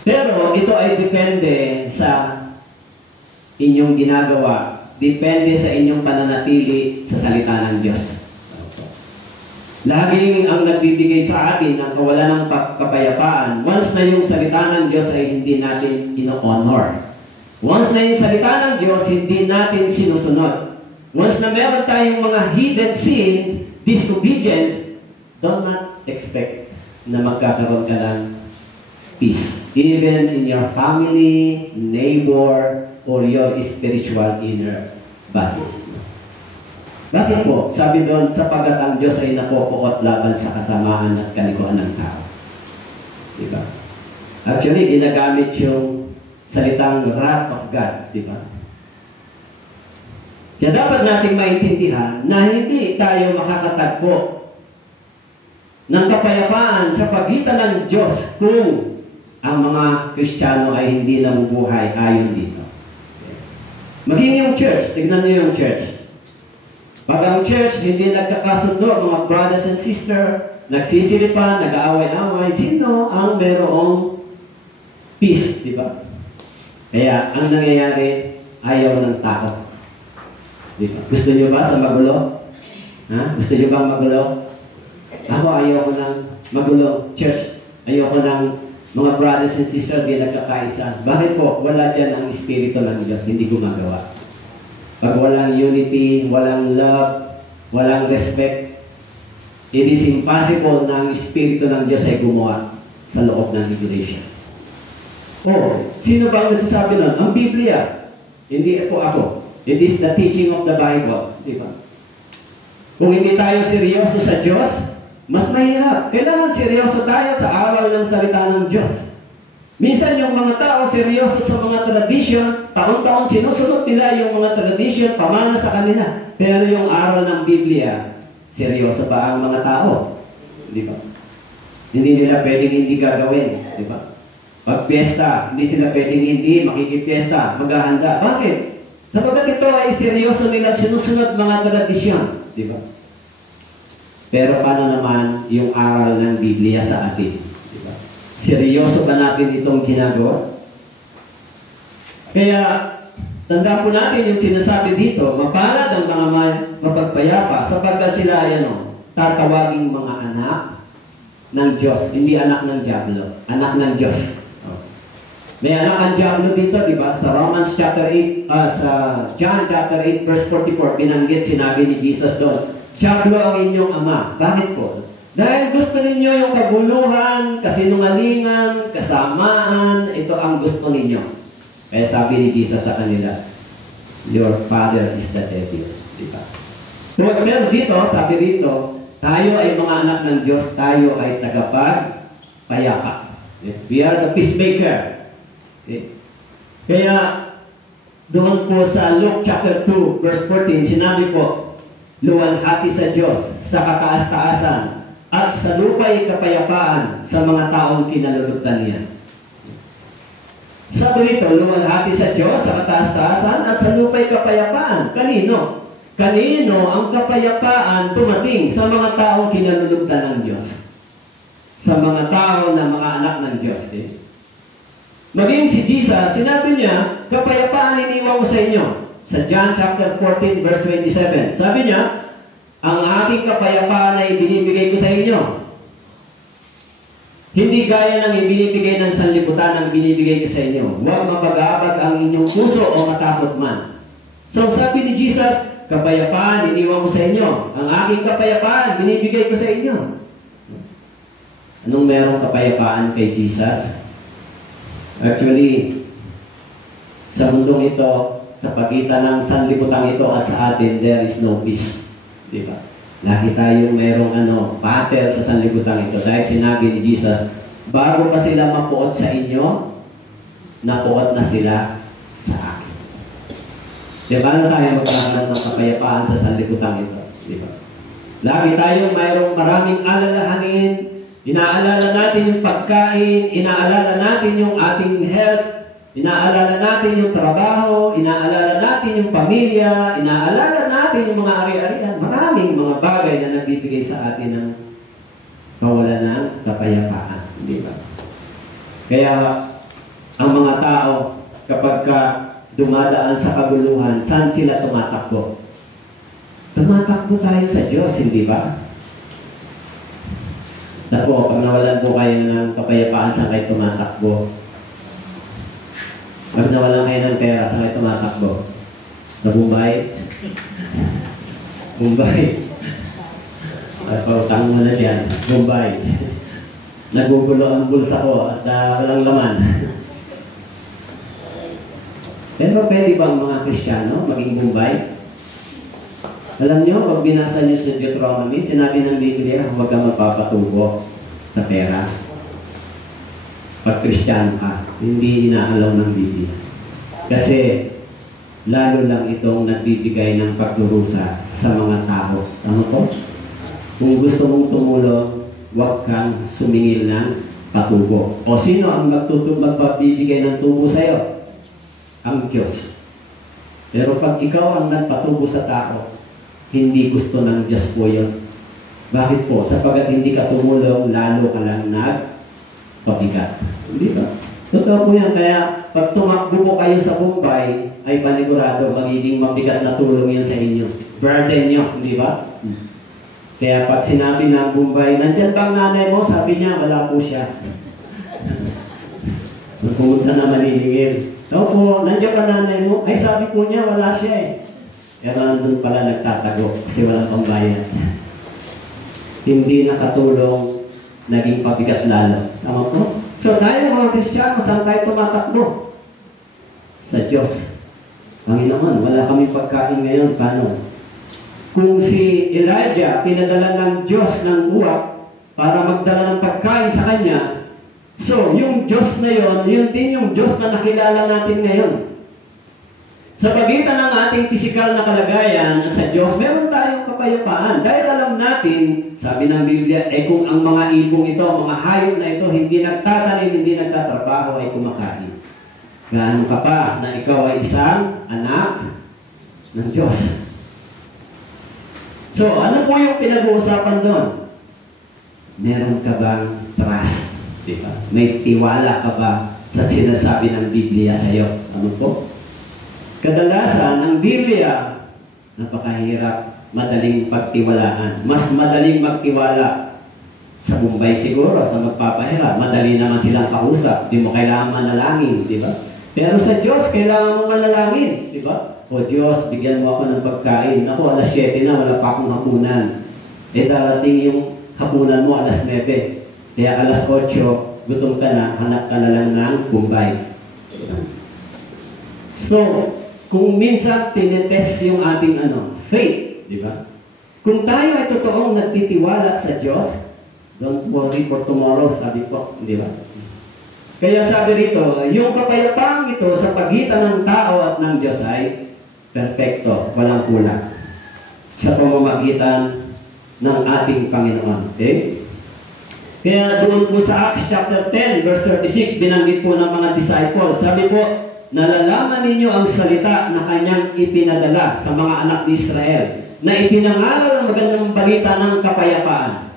Pero ito ay depende sa inyong ginagawa. Depende sa inyong pananatili sa salita ng Diyos. Laging ang nagbibigay sa atin ng kawalan ng kapayapaan, once na yung salita ng Diyos ay hindi natin ino-honor. Once na yung salita ng Diyos, hindi natin sinusunod. Once na meron tayong mga hidden sins, disobedience, do not expect na magkakaroon ka ng peace. Even in your family, neighbor, or your spiritual inner body. Bakit po? Sabi doon, sapagat ang Diyos ay napopoot laban sa kasamaan at kalikuan ng tao. Diba? Actually, ginagamit yung salitang wrath of God. Diba? Kaya dapat nating maintindihan na hindi tayo makakatagpo ng kapayapaan sa pagitan ng Diyos kung ang mga Kristiyano ay hindi namubuhay ayon dito. Maging yung church, tignan niyo yung church. Pag ang church hindi nagkakasundo, mga brothers and sisters, nagsisilipan, nag-aaway-away, sino ang merong peace, di ba? Kaya ang nangyayari, ayaw ng tao. Di ba? Gusto niyo ba sa magulo? Ha? Gusto niyo bang magulo? Ako ayaw ko ng magulo. Church, ayaw ko ng mga brothers and sisters di nagkakaisa. Bakit po? Wala dyan ang Espiritu ng Diyos, hindi gumagawa. Pag walang unity, walang love, walang respect, it is impossible na ang Espiritu ng Diyos ay gumawa sa loob ng iglesia. Sino ba ang nagsasabi nun? Ang Biblia. Hindi po ako. It is the teaching of the Bible. Di ba? Kung hindi tayo seryoso sa Diyos, mas mahirap. Kailangan seryoso tayo sa aral ng salita ng Diyos. Minsan yung mga tao seryoso sa mga tradisyon, taon-taon sinusunod nila yung mga tradisyon, pamana sa kanila. Pero yung aral ng Biblia, seryoso ba ang mga tao? Di ba? Hindi nila pwedeng hindi gagawin. Di ba? Pag piyesta, hindi sila pwedeng hindi makikipiesta, maghahanda. Bakit? Sapagkat ito ay seryoso nila sinusunod mga tradisyon. Di ba? Pero paano naman yung aral ng Biblia sa atin? Diba? Seryoso ba natin itong ginagawa? Kaya, tanda po natin yung sinasabi dito, mapalad ang mga mapagpayapa sapagkat sila ay tatawaging mga anak ng Diyos. Hindi anak ng Diablo. Anak ng Diyos. May anak ang Diablo dito, di ba? Sa Romans chapter 8, sa John chapter 8, verse 44, binanggit, sinabi ni Jesus doon, Diablo ang inyong ama. Bakit po? Dahil gusto ninyo yung kaguluhan, kasinungalingan, kasamaan, ito ang gusto ninyo. Kaya sabi ni Jesus sa kanila, your father is the devil. Diba? So, meron dito, sabi dito, tayo ay mga anak ng Diyos, tayo ay tagapagpayapa. We are the peacemaker. Okay? Kaya, doon po sa Luke chapter 2, verse 14, sinabi po, luwalhati sa Diyos sa kataas-taasan at sa lupa'y kapayapaan sa mga taong kinalulugdan niya. Sabi rito, luwalhati sa Diyos sa kataas-taasan at sa lupa'y kapayapaan. Kanino? Kanino ang kapayapaan dumating sa mga taong kinalulugdan ng Diyos? Sa mga tao na mga anak ng Diyos. Maging si Jesus, sinabi niya, kapayapaan iniwan ko sa inyo. Sa John chapter 14 verse 27. Sabi niya, ang aking kapayapaan ay binibigay ko sa inyo. Hindi gaya ng ibinibigay ng sanlibutan ang binibigay ko sa inyo. Huwag mapag-aabag ang inyong puso o matakot man. So sabi ni Jesus, kapayapaan iniwan ko sa inyo. Ang aking kapayapaan binibigay ko sa inyo. Anong merong kapayapaan kay Jesus? Actually, sa mundong ito, sa pagitan ng sanlibutan ito at sa atin, there is no peace. Diba? Lagi tayong merong battle sa sanlibutan ito. Dahil sinabi ni Jesus, bago pa sila mapuot sa inyo, napuot na sila sa akin. Diba? Ano tayo magkakaroon ng kapayapaan sa sanlibutan ito? Diba? Lagi tayong mayroong maraming alalahanin. Inaalala natin yung pagkain, inaalala natin yung ating health, inaalala natin yung trabaho, inaalala natin yung pamilya, inaalala natin yung mga ari-arian. Maraming mga bagay na nagbibigay sa atin ng kawalan ng kapayapaan. Di ba? Kaya, ang mga tao, kapag dumadaan sa kaguluhan, saan sila tumatakbo? Tumatakbo tayo sa Diyos, hindi ba? Naku, pag nawalan po kayo ng kapayapaan, saan kayo tumatakbo? Pag nawalan kayo ng pera, saan kayo tumatakbo? Sa Mumbai? Mumbai. At pautang mo na dyan. Mumbai. Nagugulo ang bulsa ko at walang laman. Pero pwede bang mga Kristiyano maging Mumbai? Alam nyo, pag binasa nyo sa Deuteronomy, sinabi ng Biblia, huwag kang magpapatubo sa pera. Pag Kristiyano ka, hindi inaalaw ng Biblia. Kasi, lalo lang itong nagbibigay ng pagdurusa sa mga tao. Tama po? Kung gusto mong tumulong, huwag kang sumingil ng patubo. O sino ang magbibigay ng tubo sa'yo? Ang Diyos. Pero pag ikaw ang nagpatubo sa tao, hindi gusto ng Diyos po yun. Bakit po? Sapagat hindi ka tumulong, lalo ka lang nagpabigat. Hindi ba? Totoo po yan. Kaya pag tumakbo po kayo sa Mumbai, ay panigurado magiging mabigat na tulong yan sa inyo. Burden nyo, hindi ba? Kaya pag sinabi ng Mumbai, nandyan bang nanay mo? Sabi niya, wala po siya. Pumunta na manilingin. Opo, nandiyan ba nanay mo? Ay, sabi po niya, wala siya eh. Kaya nandun pala nagtatago kasi walang pambayad. Hindi nakatulong, naging pabigat lalo. Tama po? So tayo mga Kristiyano, saan tayo tumatakbo? Sa Diyos. Panginoon, wala kami pagkain ngayon. Paano? Kung si Elijah, pinadala ng Diyos ng uwak para magdala ng pagkain sa kanya, so yung Diyos na yon, yun din yung Diyos na nakilala natin ngayon. Sa pagitan ng ating pisikal na kalagayan at sa Diyos, meron tayong kapayapaan. Dahil alam natin, sabi ng Biblia, kung ang mga ibong ito, mga hayop na ito, hindi nagtatanim, hindi nagtatrabaho, ay kumakain. Gaano ka pa na ikaw ay isang anak ng Diyos? So, ano po yung pinag-uusapan doon? Meron ka bang trust? Diba? May tiwala ka ba sa sinasabi ng Biblia sa iyo? Ano po? Kadalasan, ang Biblia, napakahirap, madaling pagtiwalaan. Mas madaling magtiwala sa Mumbai siguro, sa magpapahirap. Madali naman silang kausap. Di mo kailangan manalangin, di ba? Pero sa Diyos, kailangan mo manalangin, di ba? O Diyos, bigyan mo ako ng pagkain. Ako, alas 7 na, wala pa akong hapunan. Darating yung hapunan mo, alas 9. Kaya alas 8, gutom ka na, hanap ka na lang ng Mumbai. So, kung minsan tinetest yung ating faith, di ba? Kung tayo ay totoong nagtitiwala sa Diyos, don't worry for tomorrow, sabi ko, di ba? Kaya sabi rito, yung kapayapang ito sa pagitan ng tao at ng Diyos ay perfecto, walang kulang. sa pamamagitan ng ating Panginoon. Okay? Kaya doon po sa Acts chapter 10, verse 36, binanggit po ng mga disciples. Sabi po, nalalaman ninyo ang salita na kanyang ipinadala sa mga anak ni Israel, na ipinangaral ang magandang balita ng kapayapaan.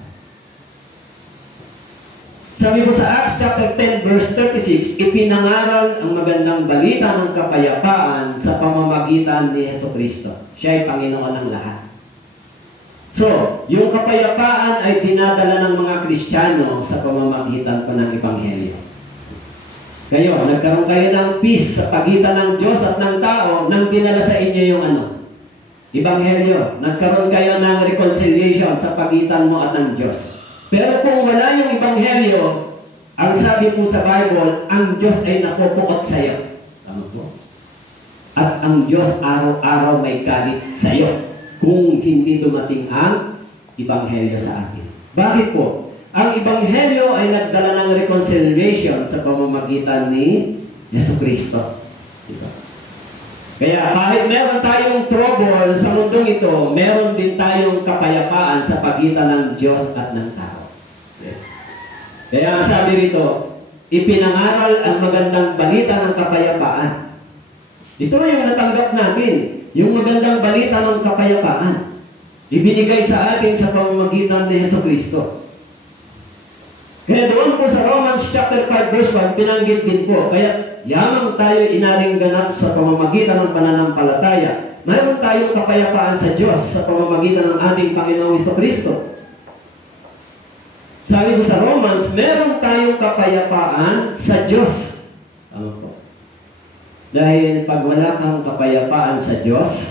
Sabi po sa Acts chapter 10, verse 36, ipinangaral ang magandang balita ng kapayapaan sa pamamagitan ni Jesucristo. Siya ay Panginoon ng lahat. So, yung kapayapaan ay dinadala ng mga Kristiyano sa pamamagitan po ng Ebanghelyo. Kayo, nagkaroon kayo ng peace sa pagitan ng Diyos at ng tao nang dinala sa inyo yung Ebanghelyo. Nagkaroon kayo ng reconciliation sa pagitan mo at ng Diyos. Pero kung wala yung Ebanghelyo, ang sabi po sa Bible, ang Diyos ay napupukot sa iyo. Tama po? At ang Diyos araw-araw may galit sa iyo kung hindi dumating ang Ebanghelyo sa atin. Bakit po? Ang Ebanghelyo ay nagdala ng reconciliation sa pamamagitan ni Jesucristo. Diba? Kaya kahit meron tayong trouble sa mundong ito, meron din tayong kapayapaan sa pagitan ng Diyos at ng tao. Okay? Kaya ang sabi rito, ipinangaral ang magandang balita ng kapayapaan. Ito yung natanggap natin. Yung magandang balita ng kapayapaan, ibinigay sa atin sa pamamagitan ni Jesucristo. Kaya doon po sa Romans chapter 5 verse 1, binanggit din po, kaya yamang tayo inaring ganap sa pamamagitan ng pananampalataya, mayroon tayong kapayapaan sa Diyos sa pamamagitan ng ating Panginoong Jesucristo. Sabi po sa Romans, meron tayong kapayapaan sa Diyos. Ano po? Dahil pag wala kang kapayapaan sa Diyos,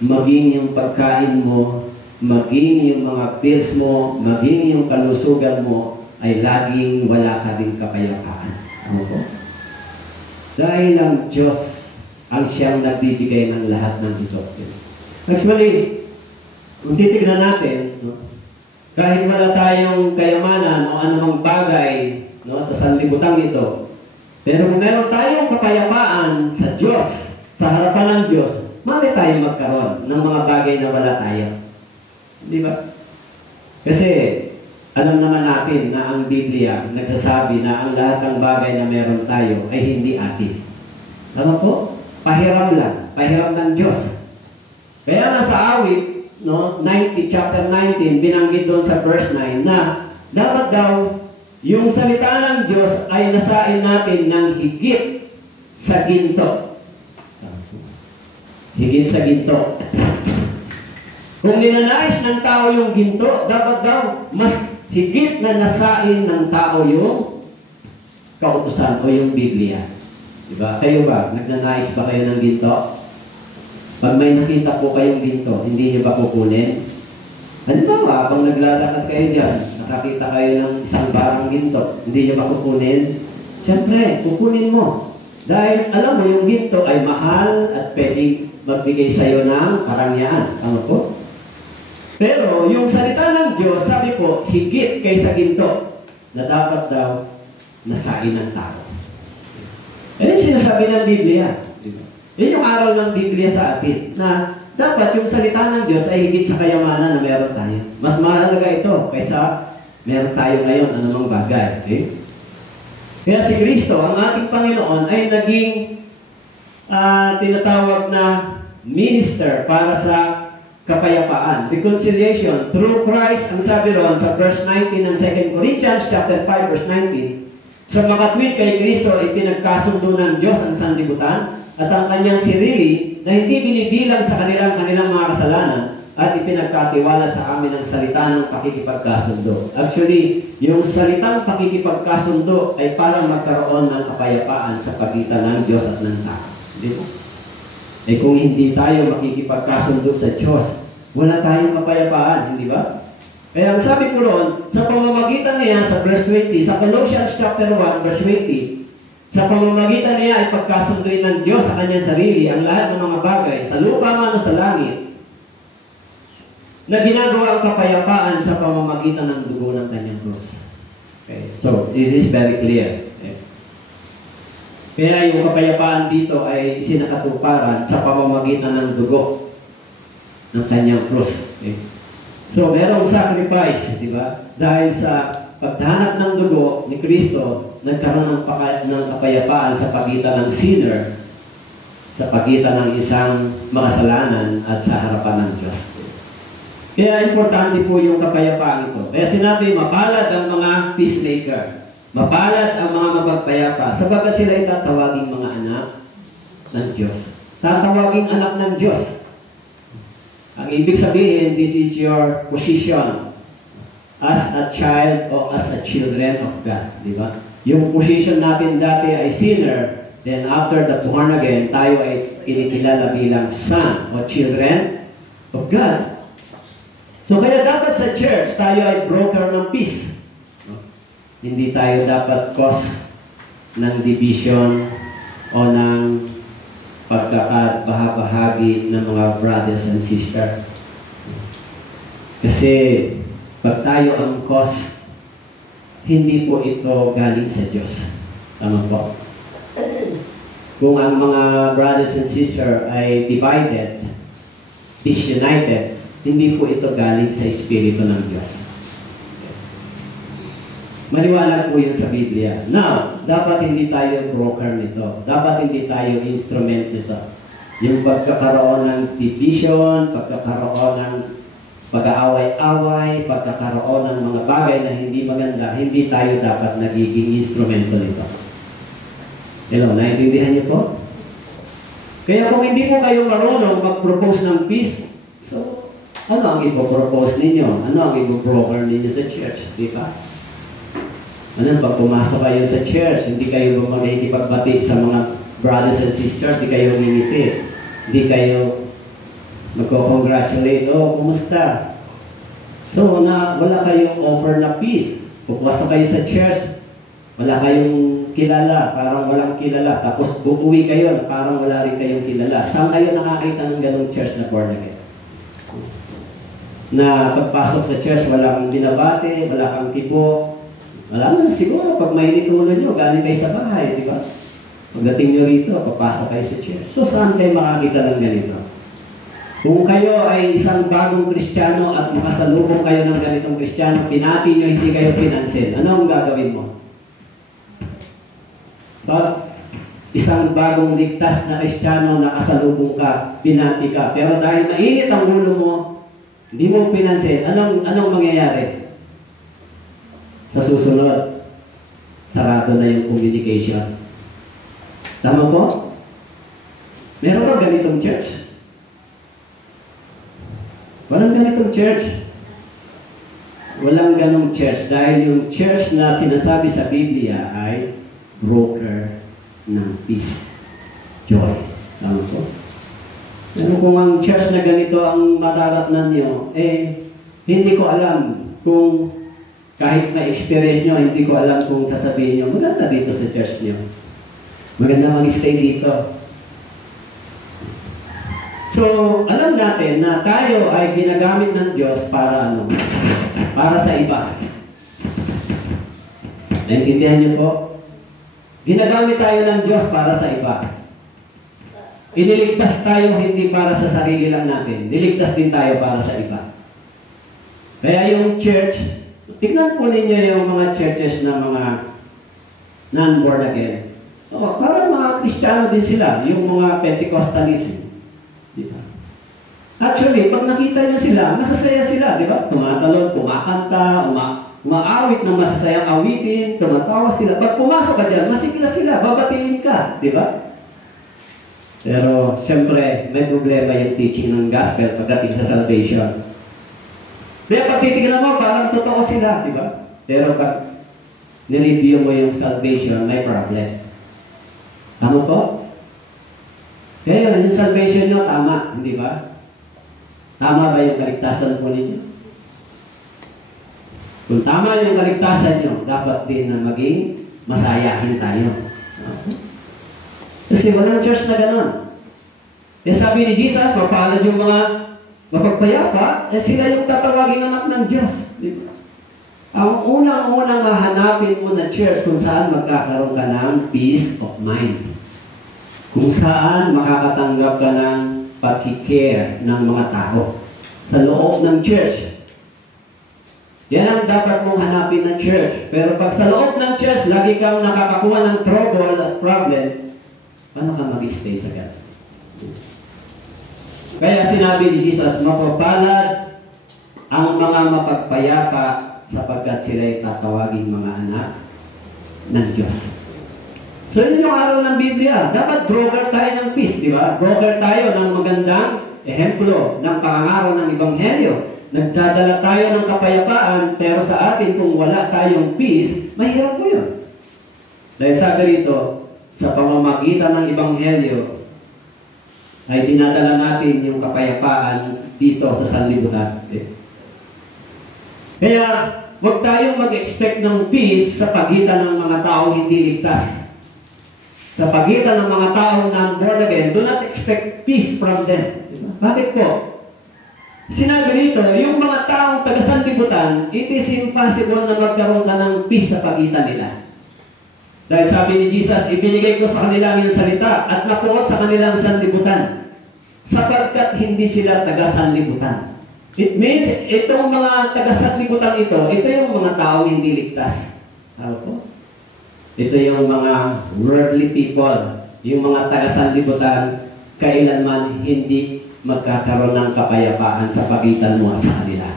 maging yung pagkain mo, maging yung mga pills mo, maging yung kalusugan mo, ay laging wala ka rin kapayapaan. Ano po? Dahil ang Diyos ang siyang nagbibigay ng lahat ng ito. Actually, kung titignan natin, kahit wala tayong kayamanan o anumang bagay sa sanlibutan ito, pero kung meron tayong kapayapaan sa Diyos, sa harapan ng Diyos, maaari tayo magkaroon ng mga bagay na wala tayo. Di ba? Kasi, alam naman natin na ang Biblia nagsasabi na ang lahat ng bagay na meron tayo ay hindi atin. Ano po? Pahiram lang. Pahiram ng Diyos. Kaya nasa awit, chapter 19, binanggit doon sa verse 9 na dapat daw yung salita ng Diyos ay nasain natin ng higit sa ginto. Higit sa ginto. Kung ninanais ng tao yung ginto, dapat daw mas higit na nasain ng tao yung kautusan o yung Biblia. Diba? Kayo ba? Nagnanais ba kayo ng ginto? Pag may nakita po kayong ginto, hindi niyo ba kukunin? Halimbawa, kung naglalakad kayo dyan, nakakita kayo ng isang barang ginto, hindi niyo ba kukunin? Siyempre, kukunin mo. Dahil alam mo, yung ginto ay mahal at pwedeng magbigay sa iyo ng karangyaan. Tama po? Pero yung salita ng Diyos, sabi po, higit kaysa ginto na dapat daw nasain ng tao. Yan yung sinasabi ng Biblia. Yan yung aral ng Biblia sa atin na dapat yung salita ng Diyos ay higit sa kayamanan na meron tayo. Mas mahalaga ito kaysa meron tayo ngayon anumang bagay. Okay? Kaya si Kristo, ang ating Panginoon, ay naging tinatawag na minister para sa kapayapaan. Reconciliation through Christ, ang sabi ron sa verse 19 ng 2 Corinthians chapter 5 verse 19, sa makatwid kay Kristo ay pinagkasundo ng Diyos ang sanlibutan at ang kanyang sarili na hindi binibilang sa kanilang mga kasalanan at ipinagkatiwala sa amin ang salita ng pakikipagkasundo. Actually, yung salitang pakikipagkasundo ay para magkaroon ng kapayapaan sa pagitan ng Diyos at ng tao. Hindi ba? Eh kung hindi tayo makikipagkasundo sa Diyos, wala tayong kapayapaan, hindi ba? Kaya ang sabi ko roon, sa pamamagitan niya sa verse 20, sa Colossians chapter 1 verse 20, sa pamamagitan niya ay pagkasunduin ng Diyos sa kanyang sarili ang lahat ng mga bagay, sa lupa man o sa langit, na ginagawa ang kapayapaan sa pamamagitan ng dugo ng kanyang krus. Okay. So, this is very clear. Okay. Kaya yung kapayapaan dito ay sinakatuparan sa pamamagitan ng dugo. ng kanyang cross. Okay? So, merong sacrifice, di ba? Dahil sa paghanap ng dugo ni Kristo, nagkaroon ng kapayapaan sa pagitan ng sinner, sa pagitan ng isang makasalanan at sa harapan ng Diyos. Kaya importante po yung kapayapaan ito. Kaya sinabi, mapalad ang mga peacemaker. Mapalad ang mga mapagpayapa. Sabagat sila itatawaging mga anak ng Diyos. Tatawaging anak ng Diyos. Ang ibig sabihin, this is your position as a child or as a children of God. Di ba? Yung position natin dati ay sinner, then after the born again, tayo ay kinikilala bilang son o children of God. So kaya dapat sa church, tayo ay broker ng peace. Hindi tayo dapat cause ng division o ng pagkakabahagi ng mga brothers and sisters. Kasi pag tayo ang cause, hindi po ito galing sa Diyos. Tama po? Kung ang mga brothers and sisters ay divided, disunited, hindi po ito galing sa Espiritu ng Diyos. Maliwanag po yun sa Biblia. Now, dapat hindi tayo broker nito. Dapat hindi tayo instrument nito. Yung pagkakaroon ng division, pagkakaroon ng pag-aaway-away, pagkakaroon ng mga bagay na hindi maganda, hindi tayo dapat nagiging instrumento nito. Hello, naiintindihan niyo po? Kaya kung hindi po kayo marunong mag-propose ng peace, so, ano ang ipopropose ninyo? Ano ang ipobroker ninyo sa church? Di ba? Ano, pag pumasok kayo sa church, hindi kayo maghihipagbati sa mga brothers and sisters, hindi kayo ngingiti, hindi kayo magko-congratulate, oh, kumusta? So, wala kayong offer na peace. Pupasok kayo sa church, wala kayong kilala, parang walang kilala. Tapos, uuwi kayo, parang wala rin kayong kilala. Saan kayo nakakita ng ganong church na born again? Na pagpasok sa church, wala kang binabate, wala kang tipo. Wala na siguro, pag mainit ulo nyo, galing kayo sa bahay, di ba? Pagdating nyo rito, papasok kayo sa church. So, saan kayo makakita ng ganito? Kung kayo ay isang bagong Kristiyano at makasalubong kayo ng ganitong Kristiyano, pinati nyo, hindi kayo pinansin, ano ang gagawin mo? Pag isang bagong ligtas na Kristiyano, nakasalubong ka, pinati ka, pero dahil mainit ang ulo mo, hindi mo pinansin, anong mangyayari? Sa susunod, sarado na yung communication. Tama po? Meron ba ganitong church? Walang ganitong church. Walang ganong church dahil yung church na sinasabi sa Biblia ay broker ng peace, joy. Tama po? Pero kung ang church na ganito ang mararatnan nyo, hindi ko alam kung kahit na-experience nyo, hindi ko alam kung sasabihin nyo, maganda dito sa church nyo. Maganda mag-stay dito. So, alam natin na tayo ay ginagamit ng Diyos para ano? Para sa iba. Naintindihan niyo po? Ginagamit tayo ng Diyos para sa iba. Iniligtas tayo hindi para sa sarili lang natin. Niligtas din tayo para sa iba. Kaya yung church, tignan po ninyo yung mga churches na mga non-born again. So, parang mga Kristiyano din sila, yung mga Pentecostalism. Diba? Actually, pag nakita nyo sila, masasaya sila, di ba? Tumatalon, kumakanta, umaawit ng masasayang awitin, tumatawa sila. Pag pumasok ka dyan, masigla sila, babatiin ka, di ba? Pero, siyempre, may problema yung teaching ng gospel pagdating sa salvation. Kaya pag titignan mo, parang totoo sila, di ba? Pero pag nireview mo yung salvation, may problem. Tama po? Kaya yung salvation nyo, tama, hindi ba? Tama ba yung kaligtasan po ninyo? Kung tama yung kaligtasan nyo, dapat din na maging masayahin tayo. Kasi walang church na gano'n. Kaya sabi ni Jesus, mapalad yung mga mapagpayapa, sila yung tatawaging anak ng Diyos. Diba? Ang unang-unang hahanapin mo na church kung saan magkakaroon ka ng peace of mind. Kung saan makakatanggap ka ng pagkikare ng mga tao sa loob ng church. Yan ang dapat mong hanapin ng church. Pero pag sa loob ng church, lagi kang nakakakuha ng trouble at problem, paano ka mag-stay sa God? Kaya sinabi ni Jesus, mapapalad ang mga mapagpayapa sapagkat sila'y tatawaging mga anak ng Diyos. So yun yung araw ng Biblia. Dapat broker tayo ng peace, di ba? Broker tayo ng magandang ehemplo ng pangangaraw ng Ebanghelyo. Nagdadala tayo ng kapayapaan, pero sa atin kung wala tayong peace, mahirap po yun. Dahil sabi rito, sa pamamagitan ng Ebanghelyo, ay dinadala natin yung kapayapaan dito sa sanlibutan. Kaya, huwag tayong mag-expect ng peace sa pagitan ng mga taong hindi ligtas. Sa pagitan ng mga taong non-born again, do not expect peace from them. Bakit po? Sinabi rito, yung mga taong taga-sanlibutan, it is impossible na magkaroon ka ng peace sa pagitan nila. Dahil sabi ni Jesus, ibinigay ko sa kanila ang iyong salita at napuot sa kanilang sanlibutan sapagkat hindi sila taga-sanlibutan. It means, itong mga taga-sanlibutan ito yung mga taong hindi ligtas. Ano po? Ito yung mga worldly people, yung mga taga-sanlibutan, kailanman hindi magkakaroon ng kapayapaan sa pagitan mo at sa kanila.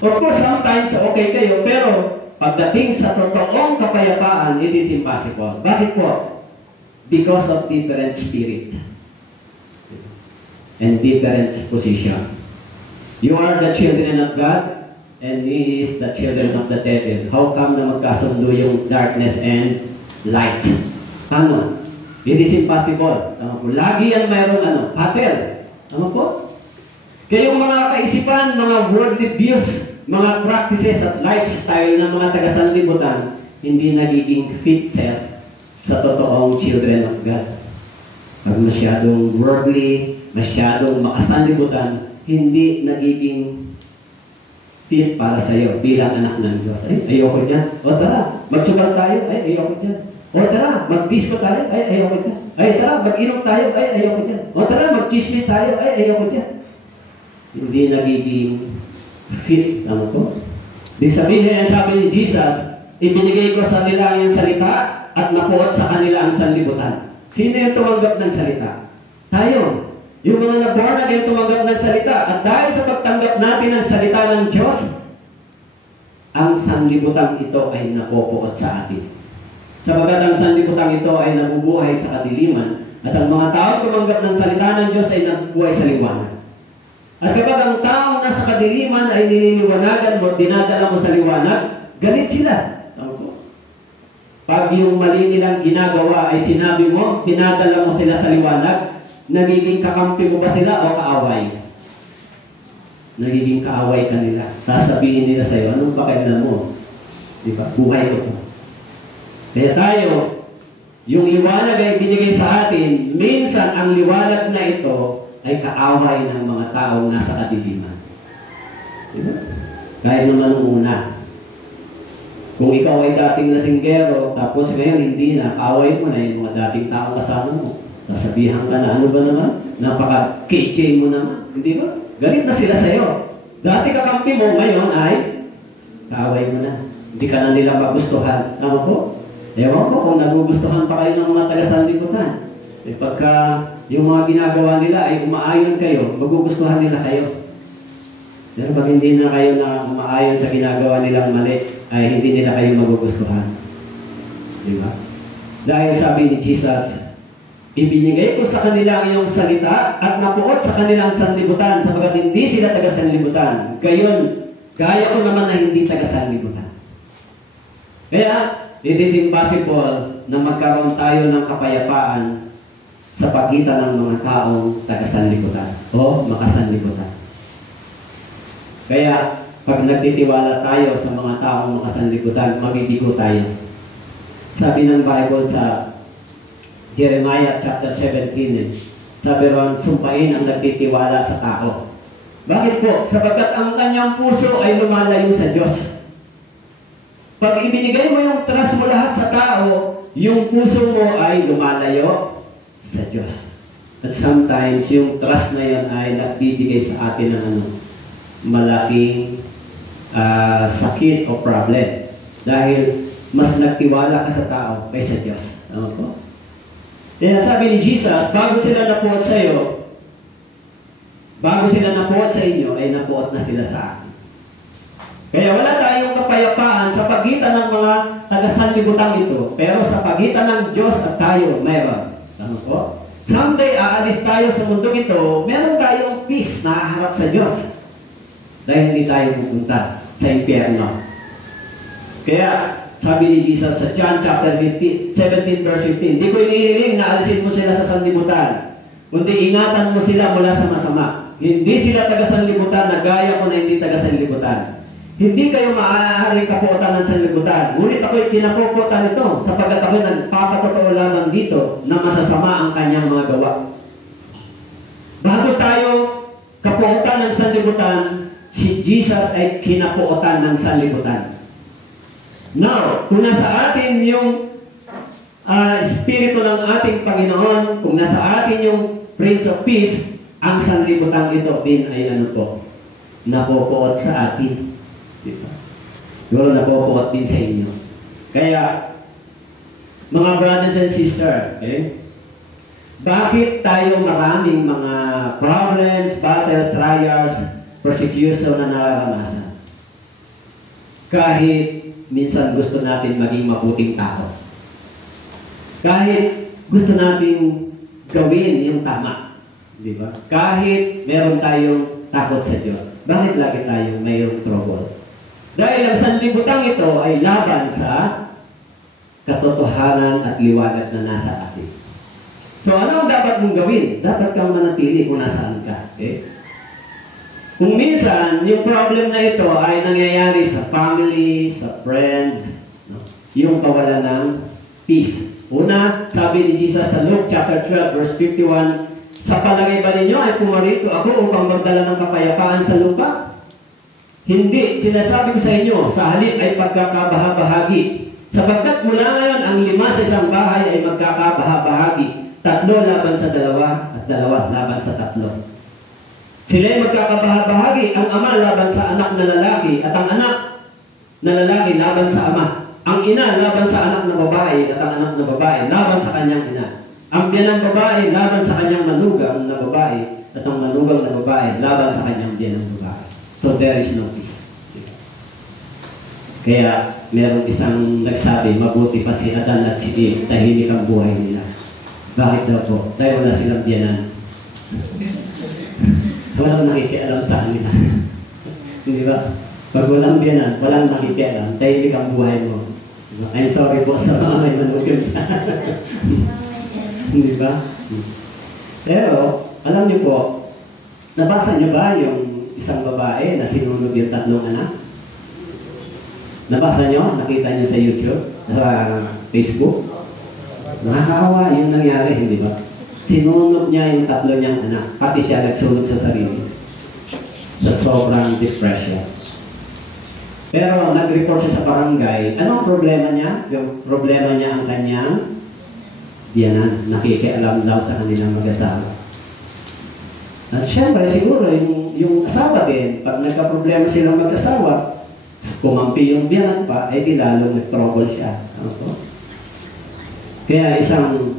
Of course, sometimes okay kayo, pero pagdating sa totoong kapayapaan, it is impossible. Bakit po? Because of different spirit and different position. You are the children of God, and He is the children of the devil. How come na magkasundo yung darkness and light? Ano? It is impossible. Lagi yan mayroong battle. Ano po? Kaya yung mga kaisipan, mga worldly views, mga practices at lifestyle ng mga taga-sanlibutan, hindi nagiging fit set sa totoong children of God. Pag masyadong worldly, masyadong makasanlibutan, hindi nagiging fit para sa iyo bilang anak ng Diyos. Ay, ayoko dyan. O tara, magsugal tayo. Ay, ayoko dyan. O tara, mag-disco tayo. Ay, ayoko dyan. Ay, tara, mag-inom tayo. Ay, ayoko dyan. O tara, mag-chismis tayo. Ay, ayoko dyan. Hindi nagiging fit. Ano to? Di sabihin, sabi ni Jesus, ibinigay ko sa nila ang salita at napuot sa kanila ang sanlibutan. Sino yung tumanggap ng salita? Tayo. Yung mga na-born again tumanggap ng salita. At dahil sa pagtanggap natin ng salita ng Diyos, ang sanlibutan ito ay napupuot sa atin. Sapagat ang sanlibutan ito ay nabubuhay sa kadiliman, at ang mga tao tumanggap ng salita ng Diyos ay nabubuhay sa liwanag. At kapag ang tao nasa kadiliman ay nililiwanagan mo, dinadala mo sa liwanag, galit sila. Pag yung mali nilang ginagawa ay sinabi mo, dinadala mo sila sa liwanag, nagiging kakampi mo ba sila o kaaway? Nagiging kaaway ka nila. Sasabihin nila sa'yo, anong pakailan mo? Diba? Buhay ko. Kaya tayo, yung liwanag ay binigay sa atin, minsan ang liwanag na ito ay kaaway ng mga taong nasa kadiliman. Diba? Kaya naman nung una. Kung ikaw ay dating lasinggero, tapos ngayon hindi na, kaaway mo na yung mga dating taong kasama mo. Sasabihan ka na, ano ba naman? Napaka-KJ mo naman. Hindi ba? Galit na sila sa'yo. Dati kakampi mo, ngayon ay kaaway mo na. Hindi ka na nila magustuhan. Ano po? Ewan ko kung nagugustuhan pa kayo ng mga taga-sanlibutan. Eh pagka yung mga ginagawa nila ay umaayon kayo, magugustuhan nila kayo. Pero pag hindi na kayo na umaayon sa ginagawa nilang mali, ay hindi nila kayo magugustuhan. Di ba? Dahil sabi ni Jesus, ibinigay ko sa kanila ang iyong salita at napuot sa kanilang sanlibutan sapagkat hindi sila taga-sanlibutan. Gayon, gaya ko naman na hindi taga-sanlibutan. Kaya, it is impossible na magkaroon tayo ng kapayapaan sa pagitan ng mga taong taga-sanlibutan o makasanlibutan. Kaya, pag nagtitiwala tayo sa mga taong makasanlibutan, mabibigo tayo. Sabi ng Bible sa Jeremiah chapter 17, sabi ron, sumpain ang nagtitiwala sa tao. Bakit po? Sapagkat ang kanyang puso ay lumalayo sa Diyos. Pag ibinigay mo yung trust mo lahat sa tao, yung puso mo ay lumalayo sa Diyos. At sometimes, yung trust na yun ay nagbibigay sa atin ng malaking sakit o problem. Dahil mas nagtiwala ka sa tao kaysa Diyos. Tama po? Kaya sabi ni Jesus, bago sila napuot sa iyo, bago sila napuot sa inyo, ay napuot na sila sa akin. Kaya wala tayong kapayapaan sa pagitan ng mga taga-sanlibutan ito, pero sa pagitan ng Diyos at tayo, mayroon. Tama po? Someday, aalis tayo sa mundong ito, meron tayong peace na harap sa Diyos. Dahil hindi tayo pupunta sa impyerno. Kaya, sabi ni Jesus sa John chapter 17 verse 15, di ko inihiling na alisin mo sila sa sanlibutan, kundi ingatan mo sila mula sa masama. Hindi sila taga-sanlibutan na gaya ko na hindi taga-sanlibutan. Hindi kayo maaaring kapuotan ng sanlibutan. Ngunit ako'y kinapuputan ito sapagkat ako'y nagpapatotoo lamang dito na masasama ang kanyang mga gawa. Bago tayo kapuotan ng sanlibutan, si Jesus ay kinapuotan ng sanlibutan. Now, kung nasa atin yung Espiritu ng ating Panginoon, kung nasa atin yung Prince of Peace, ang sanlibutan ito din ay napupuot sa atin. Diba? Siguro napupuot din sa inyo. Kaya, mga brothers and sisters, okay? Bakit tayo maraming mga problems, battle, trials, persecution na nararanasan? Kahit minsan gusto natin maging mabuting tao. Kahit gusto natin gawin yung tama. Di ba? Kahit meron tayong takot sa Diyos. Bakit lagi tayong mayroong trouble? Dahil ang sanlibutang ito ay laban sa katotohanan at liwanag na nasa atin. So ano ang dapat mong gawin? Dapat kang manatili kung nasaan ka. Okay? Kung minsan, yung problem na ito ay nangyayari sa family, sa friends, no? Yung kawalan ng peace. Una, sabi ni Jesus sa Luke chapter 12 verse 51, sa palagay ba ninyo ay pumarito ako upang magdala ng kapayapaan sa lupa? Hindi, sinasabi ko sa inyo, sa halip ay pagkakabahabahagi. Sapagkat mula ngayon, ang 5 sa isang bahay ay magkakabahabahagi. 3 laban sa 2 at 2 laban sa 3. Sila ay magkakabahabahagi, ang ama laban sa anak na lalaki at ang anak na lalaki laban sa ama. Ang ina laban sa anak na babae at ang anak na babae laban sa kanyang ina. Ang biyanang babae laban sa kanyang manugang na babae at ang manugang na babae laban sa kanyang biyanang babae. So there is no peace. Kaya meron isang nagsabi, mabuti pa si Adan at si Eve, tahimik ang buhay nila. Bakit daw po? Dahil wala silang biyanan. Walang nakikialam sa kanila. Hindi ba? Pag walang biyanan, walang nakikialam, tahimik ang buhay mo. I'm sorry po sa mga may manugod. Hindi ba? Pero, alam niyo po, nabasa niyo ba yung isang babae na sinunod yung 3 anak? Nabasa niyo? Nakita niyo sa YouTube? Sa Facebook? Nakakawa yung nangyari, hindi ba? Sinunod niya yung 3 niyang anak. Pati siya nagsunod sa sarili. Sa sobrang depression. Pero nag-report siya sa barangay. Anong problema niya? Yung problema niya ang kanyang biyanan. Nakikialam daw sa kanilang mag-asawa. At syempre, siguro, yung asawa din, pag nagka-problema silang mag-asawa, kumampi yung biyanan pa, ay di lalong nag-trouble siya. Ano po? Kaya isang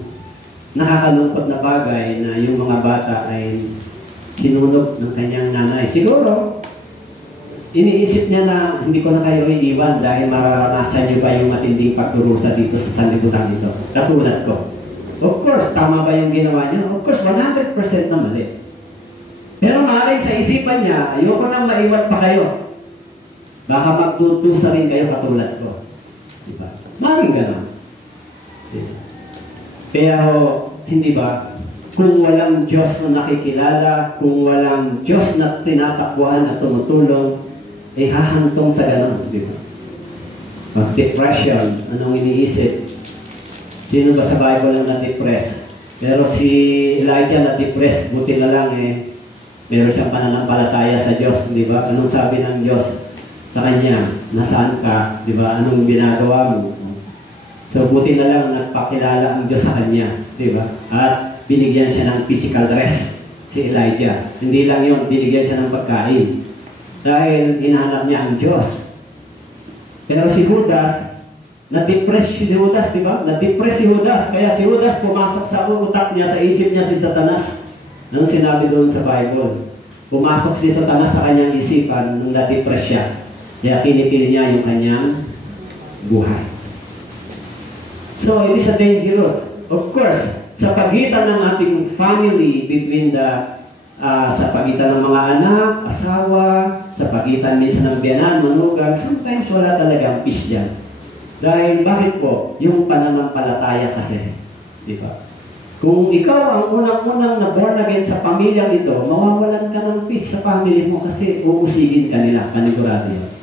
nakakalungkot na bagay na yung mga bata ay sinunod ng kanyang nanay. Siguro, iniisip niya na hindi ko na kayo iiwan dahil mararanasan niyo ba yung matinding pagdurusa dito sa sanlibutan dito. Katulad ko. Of course, tama ba yung ginawa niya? Of course, 100% na mali. Pero maaaring sa isipan niya, ayoko nang maiwan pa kayo. Baka magtutusa rin kayo katulad ko. Diba? Maaaring gano'n. Diba? Pero, hindi ba? Kung walang Diyos na nakikilala, kung walang Diyos na tinatakbuhan at tumutulong, ay hahantong sa gano'n. Diba? Depression, anong iniisip? Sino ba sa Bible ang na-depress? Pero si Elijah na-depress, buti na lang meron siyang pananampalataya sa Diyos, di ba? Anong sabi ng Diyos sa kanya? Nasaan ka? Di ba? Anong ginagawa mo? So, buti na lang nagpakilala ang Diyos sa kanya, di ba? At binigyan siya ng physical rest, si Elijah. Hindi lang yun, binigyan siya ng pagkain. Dahil hinahanap niya ang Diyos. Pero si Judas, na-depress si Judas, di ba? Na-depress si Judas. Kaya si Judas pumasok sa utak niya, sa isip niya si Satanas. Nang sinabi doon sa Bible. Pumasok si Satanas sa kanyang isipan nung na-depress siya. Kaya kinikili niya yung kanyang buhay. So, it is a dangerous. Of course, sa pagitan ng ating family, between sa pagitan ng mga anak, asawa, sa pagitan minsan ng biyanan, manugang, sometimes wala talagang peace dyan. Dahil bakit po? Yung pananampalataya kasi. Di ba? Kung ikaw ang unang-unang na born again sa pamilya ito, mawawalan ka ng peace sa family mo kasi uusigin ka nila, panigurado yun.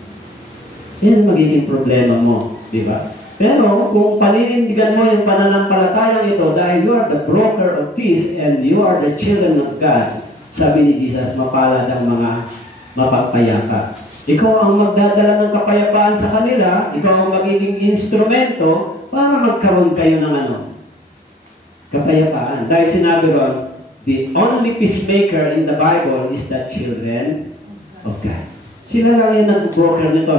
Yan magiging problema mo, di ba? Pero kung paninindigan mo yung pananampalatayang ito dahil you are the broker of peace and you are the children of God, sabi ni Jesus, mapalad ang mga mapagpayapa. Ikaw ang magdadala ng kapayapaan sa kanila, ikaw ang magiging instrumento para magkaroon kayo ng kapayapaan. Dahil sinabi ron, the only peacemaker in the Bible is the children of God. Sila lang yung nag-broker nito,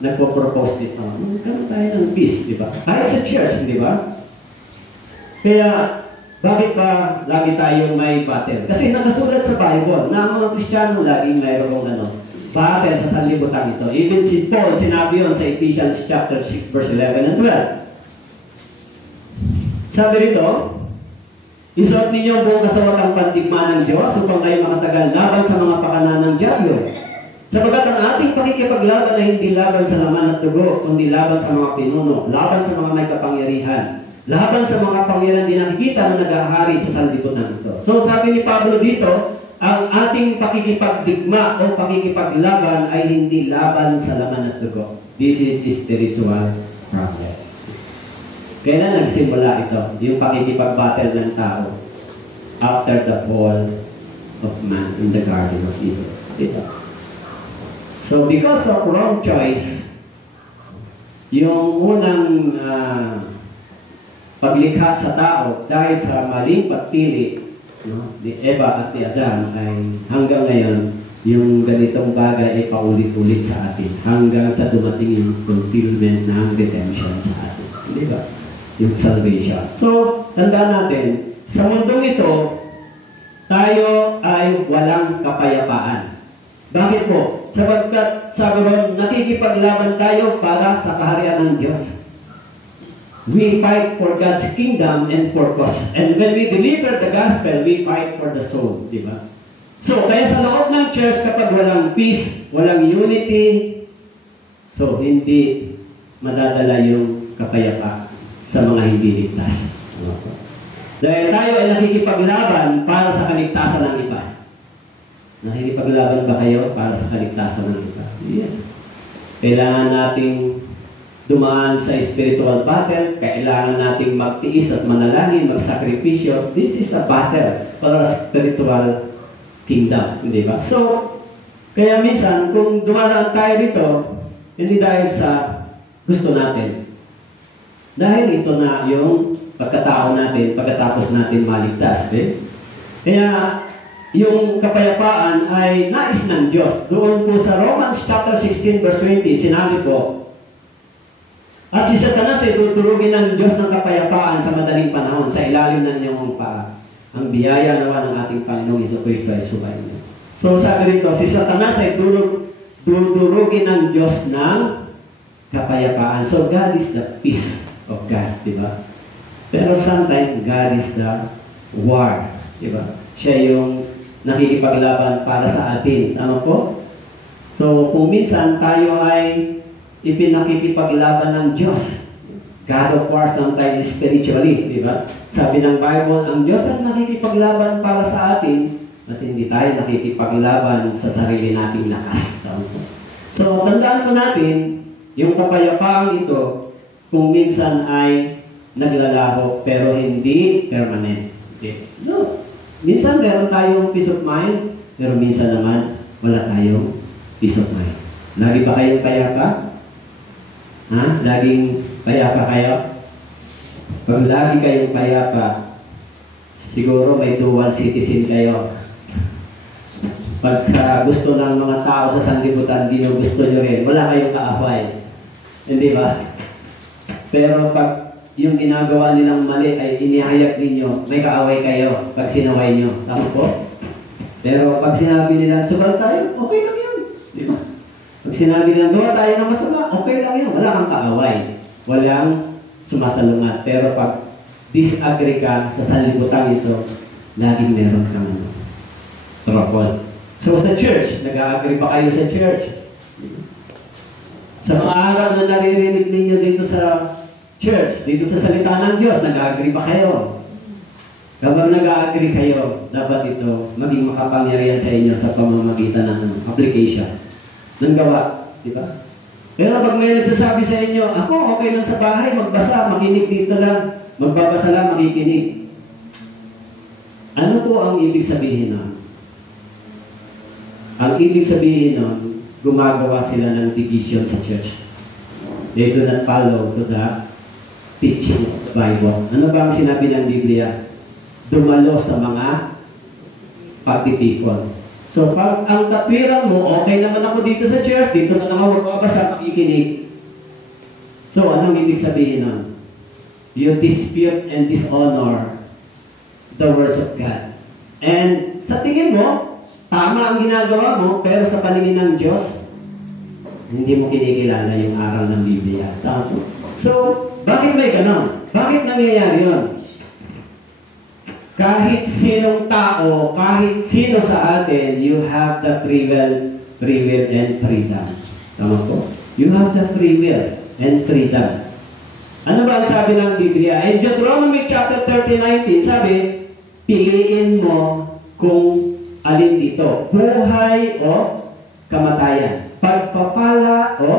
nagpo-propose nito. Magkaroon tayo ng peace, di ba? Kahit sa church, di ba? Kaya, bakit pa lagi tayo may battle? Kasi nakasulat sa Bible na ang mga Kristiyano laging mayroong battle sa sanlibutan ito. Even si Paul, sinabi yun sa Ephesians chapter 6, verse 11 and 12. Sabi rito, isuot ninyo ang buong kasawatang pandigma ng Diyos upang kayo makatagal laban sa mga pakanan ng Diablo. Sapagat ang ating pakikipaglaban ay hindi laban sa laman at dugo, kundi laban sa mga pinuno, laban sa mga may kapangyarihan, laban sa mga pangyarihan din nakikita na nag-ahari sa sanlibutan ito. So sabi ni Pablo dito, ang ating pakikipagdigma o pakikipaglaban ay hindi laban sa laman at dugo. This is spiritual problem. Kailan nagsimula ito? Yung pakikipag-battle ng tao after the fall of man in the Garden of Eden. Ito. So, because of wrong choice, yung unang paglikha sa tao dahil sa maling pagpili ni Eva at ni Adam ay hanggang ngayon, yung ganitong bagay ay paulit-ulit sa atin hanggang sa dumating yung fulfillment ng redemption sa atin. Hindi ba? Yung salvation. So, tandaan natin, sa mundong ito, tayo ay walang kapayapaan. Bakit po? Sapagkat sabi ron, nakikipaglaban tayo para sa kaharian ng Diyos. We fight for God's kingdom and purpose. And when we deliver the gospel, we fight for the soul. Diba? So, kaya sa loob ng church, kapag walang peace, walang unity, so hindi madadala yung kapayapaan sa mga hindi ligtas. Dahil tayo ay nakikipaglaban para sa kaligtasan ng iba. Nakikipaglaban ba kayo para sa kaligtasan ng iba? Yes. Kailangan nating dumaan sa spiritual battle. Kailangan nating magtiis at manalangin, magsakripisyo. This is a battle para sa spiritual kingdom. Hindi ba? So, kaya minsan, kung dumaraan tayo dito, hindi dahil sa gusto natin. Dahil ito na yung pagkatao natin, pagkatapos natin maligtas. Kaya, yung kapayapaan ay nais ng Diyos. Doon po sa Romans chapter 16 verse 20, sinabi po, at si Satanas ay tuturugin ng Diyos ng kapayapaan sa madaling panahon, sa ilalim ng iyong paa. Ang biyaya naman ng ating Panginoong Jesucristo ay sumayin. So sabi rito, si Satanas ay tuturugin ng Diyos ng kapayapaan. So God is the peace of God, di ba? Pero sometimes God is the war, di ba? Siya yung nakikipaglaban para sa atin. Tama po? So, kung minsan tayo ay ipinakikipaglaban ng Diyos, God of war sometimes spiritually, di ba? Sabi ng Bible, ang Diyos ay nakikipaglaban para sa atin at hindi tayo nakikipaglaban sa sarili nating lakas. Tama po? So, tandaan po natin, yung kapayapaang ito, kung minsan ay naglalaho pero hindi permanent. Okay? No. Minsan meron tayong peace of mind, pero minsan naman wala tayong peace of mind. Lagi ba kayong payapa? Ha? Laging payapa kayo? Pag lagi kayong payapa, Siguro may dual citizen kayo. Pagka gusto ng mga tao sa sanlibutan, di nyo gusto nyo rin. Wala kayong kaaway. Hindi ba? Pero pag yung ginagawa nilang mali ay inihayag ninyo, may kaaway kayo pag sinaway nyo. Tama po? Pero pag sinabi nila, sugal tayo, okay lang yan. Di ba? Pag sinabi nila, gawa tayo ng masama, okay lang yan. Wala kang kaaway. Walang sumasalungat. Pero pag disagree ka sa sanlibutan ito, laging meron kang trouble. So sa church, nag-agree ba kayo sa church? Sa mga aral na naririnig ninyo dito sa church, dito sa salita ng Diyos, nag-agree ba kayo? Kapag nag-agree kayo, dapat ito maging makapangyarihan sa inyo sa pamamagitan ng application ng gawa. Di ba? Pero pag may nagsasabi sa inyo, ako okay lang sa bahay, magbasa, makinig dito lang, magbabasa lang, makikinig. Ano po ang ibig sabihin nun? Ang ibig sabihin nun, gumagawa sila ng division sa church. They do not follow to the teaching of the Bible. Ano ba ang sinabi ng Biblia? Dumalo sa mga pagtitipon. So, pag ang katwiran mo, okay naman ako dito sa church, dito na lang ako magbabasa, makikinig. So, anong ibig sabihin nun? You dispute and dishonor the words of God. And sa tingin mo, tama ang ginagawa mo, pero sa paningin ng Diyos, hindi mo kinikilala yung aral ng Biblia. Tama. So, bakit may ganon? Bakit nangyayari yun? Kahit sinong tao, kahit sino sa atin, you have the free will and freedom. Tama po? You have the free will and freedom. Ano ba ang sabi ng Biblia? In Deuteronomy chapter 30:19, sabi, piliin mo kung alin dito, buhay o kamatayan, pagpapala o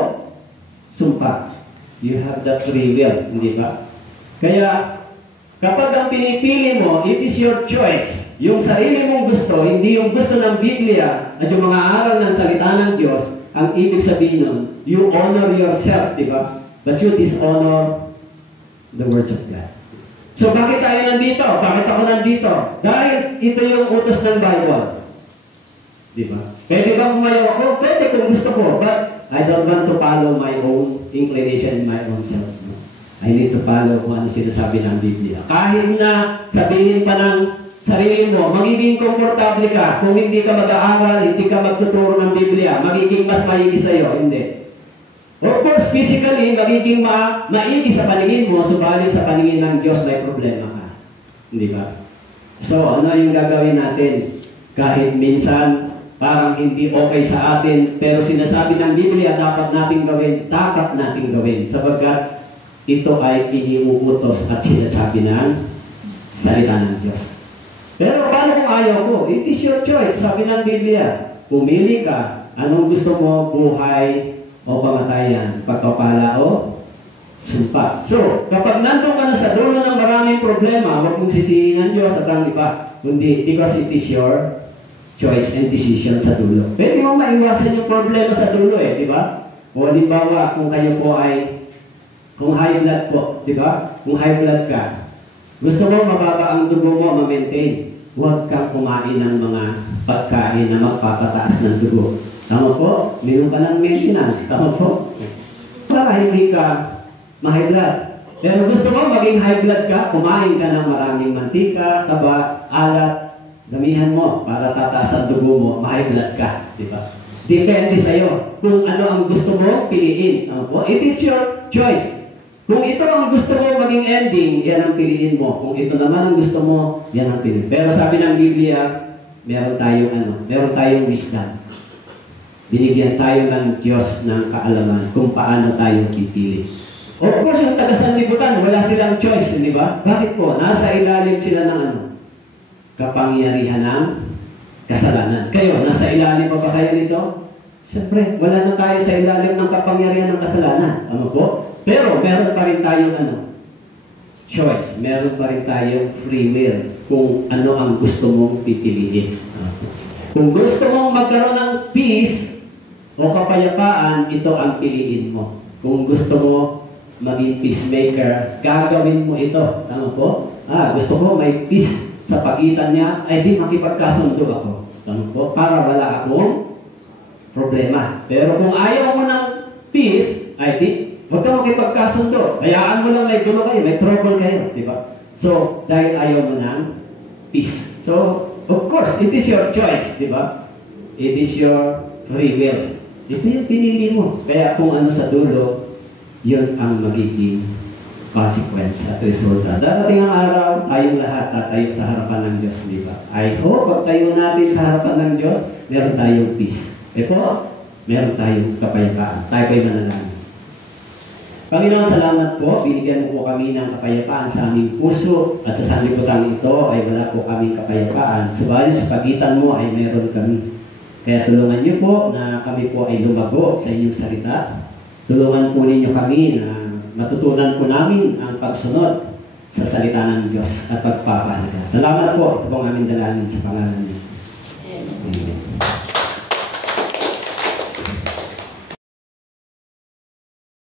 sumpa. You have the free will, hindi ba? Kaya, kapag ang pinipili mo, it is your choice. Yung sarili mong gusto, hindi yung gusto ng Biblia at yung mga aral ng salita ng Diyos, ang ibig sabihin nun, you honor yourself, di ba? But you dishonor the words of God. So, bakit tayo nandito? Bakit ako nandito? Dahil ito yung utos ng Bible. Di ba? Pwede ba kumayaw ako? Pwede kung gusto ko. But I don't want to follow my own inclination in my own self. No? I need to follow kung ano sinasabi ng Biblia. Kahit na sabihin pa ng sarili mo, magiging komportable ka. Kung hindi ka mag-aaral, hindi ka magtuturo ng Biblia, magiging mas maigi sa'yo. Hindi. Of course, physically, magiging maigi sa paningin mo, subalit sa paningin ng Diyos, may problema ka. Hindi ba? So, ano yung gagawin natin? Kahit minsan, parang hindi okay sa atin, pero sinasabi ng Biblia, dapat nating gawin. Sapagkat ito ay iniuutos at sinasabi ng salita ng Diyos. Pero paano kung ayaw ko? It is your choice. Sabi ng Biblia, pumili ka. Anong gusto mo? Buhay o kamatayan, pagpapala o sumpa. So, kapag nandun ka na sa dulo ng maraming problema, huwag mong sisihin ang Diyos at ang iba. Kundi, because it is your choice and decision sa dulo. Pwede mo maiwasan yung problema sa dulo di ba? O halimbawa, kung kayo po ay, kung high blood po, di ba? Kung high blood ka, gusto mo mababa ang dugo mo, ma-maintain. Huwag kang kumain ng mga pagkain na magpapataas ng dugo. Tama po? Minum ka ng maintenance. Tama po? Para hindi ka ma-high blood. Pero gusto mo maging high blood ka, kumain ka ng maraming mantika, taba, alat, damihan mo para tataas ang dugo mo, ma-high blood ka. Diba? Depende sa'yo. Kung ano ang gusto mo, piliin. Tama po? It is your choice. Kung ito ang gusto mo maging ending, yan ang piliin mo. Kung ito naman ang gusto mo, yan ang piliin. Pero sabi ng Biblia, meron tayong wisdom. Binigyan tayo ng Diyos ng kaalaman kung paano tayo pipili. Of course, yung taga-sanlibutan, wala silang choice, di ba? Bakit po? Nasa ilalim sila ng kapangyarihan ng kasalanan. Kayo, nasa ilalim pa ba kayo nito? Siyempre, wala na tayo sa ilalim ng kapangyarihan ng kasalanan. Ano po? Pero, meron pa rin tayong choice. Meron pa rin tayong free will kung ano ang gusto mong pipiliin. Kung gusto mong magkaroon ng peace, o kapayapaan, ito ang piliin mo. Kung gusto mo maging peacemaker, gagawin mo ito. Tama po? Gusto ko may peace sa pagitan niya, ay di makipagkasundo ako. Tanong po, para wala akong problema. Pero kung ayaw mo ng peace, ay di, huwag ka makipagkasundo. Hayaan mo lang may gulo kayo, may trouble kayo. Di ba? So, dahil ayaw mo ng peace. So, of course, it is your choice. Di ba? It is your free will. Ito yung pinili mo. Kaya kung ano sa dulo, yun ang magiging consequence at resulta. Darating ang araw, tayong lahat tatayo sa harapan ng Diyos, di ba? I hope, pag tayo natin sa harapan ng Diyos, meron tayong peace. Ito, meron tayong kapayapaan. Tayo ko'y manalangin. Panginoon, salamat po. Binigyan mo po kami ng kapayapaan sa aming puso at sa sanlibutan ito ay wala po kaming kapayapaan. Subalit sa pagitan mo ay meron kami. Kaya tulungan niyo po na kami po ay lumago sa inyong salita. Tulungan po ninyo kami na matutunan po namin ang pagsunod sa salita ng Diyos at pagpapahalaga. Salamat po. Ito pong aming dalangin sa pangalan ng Diyos. Amen.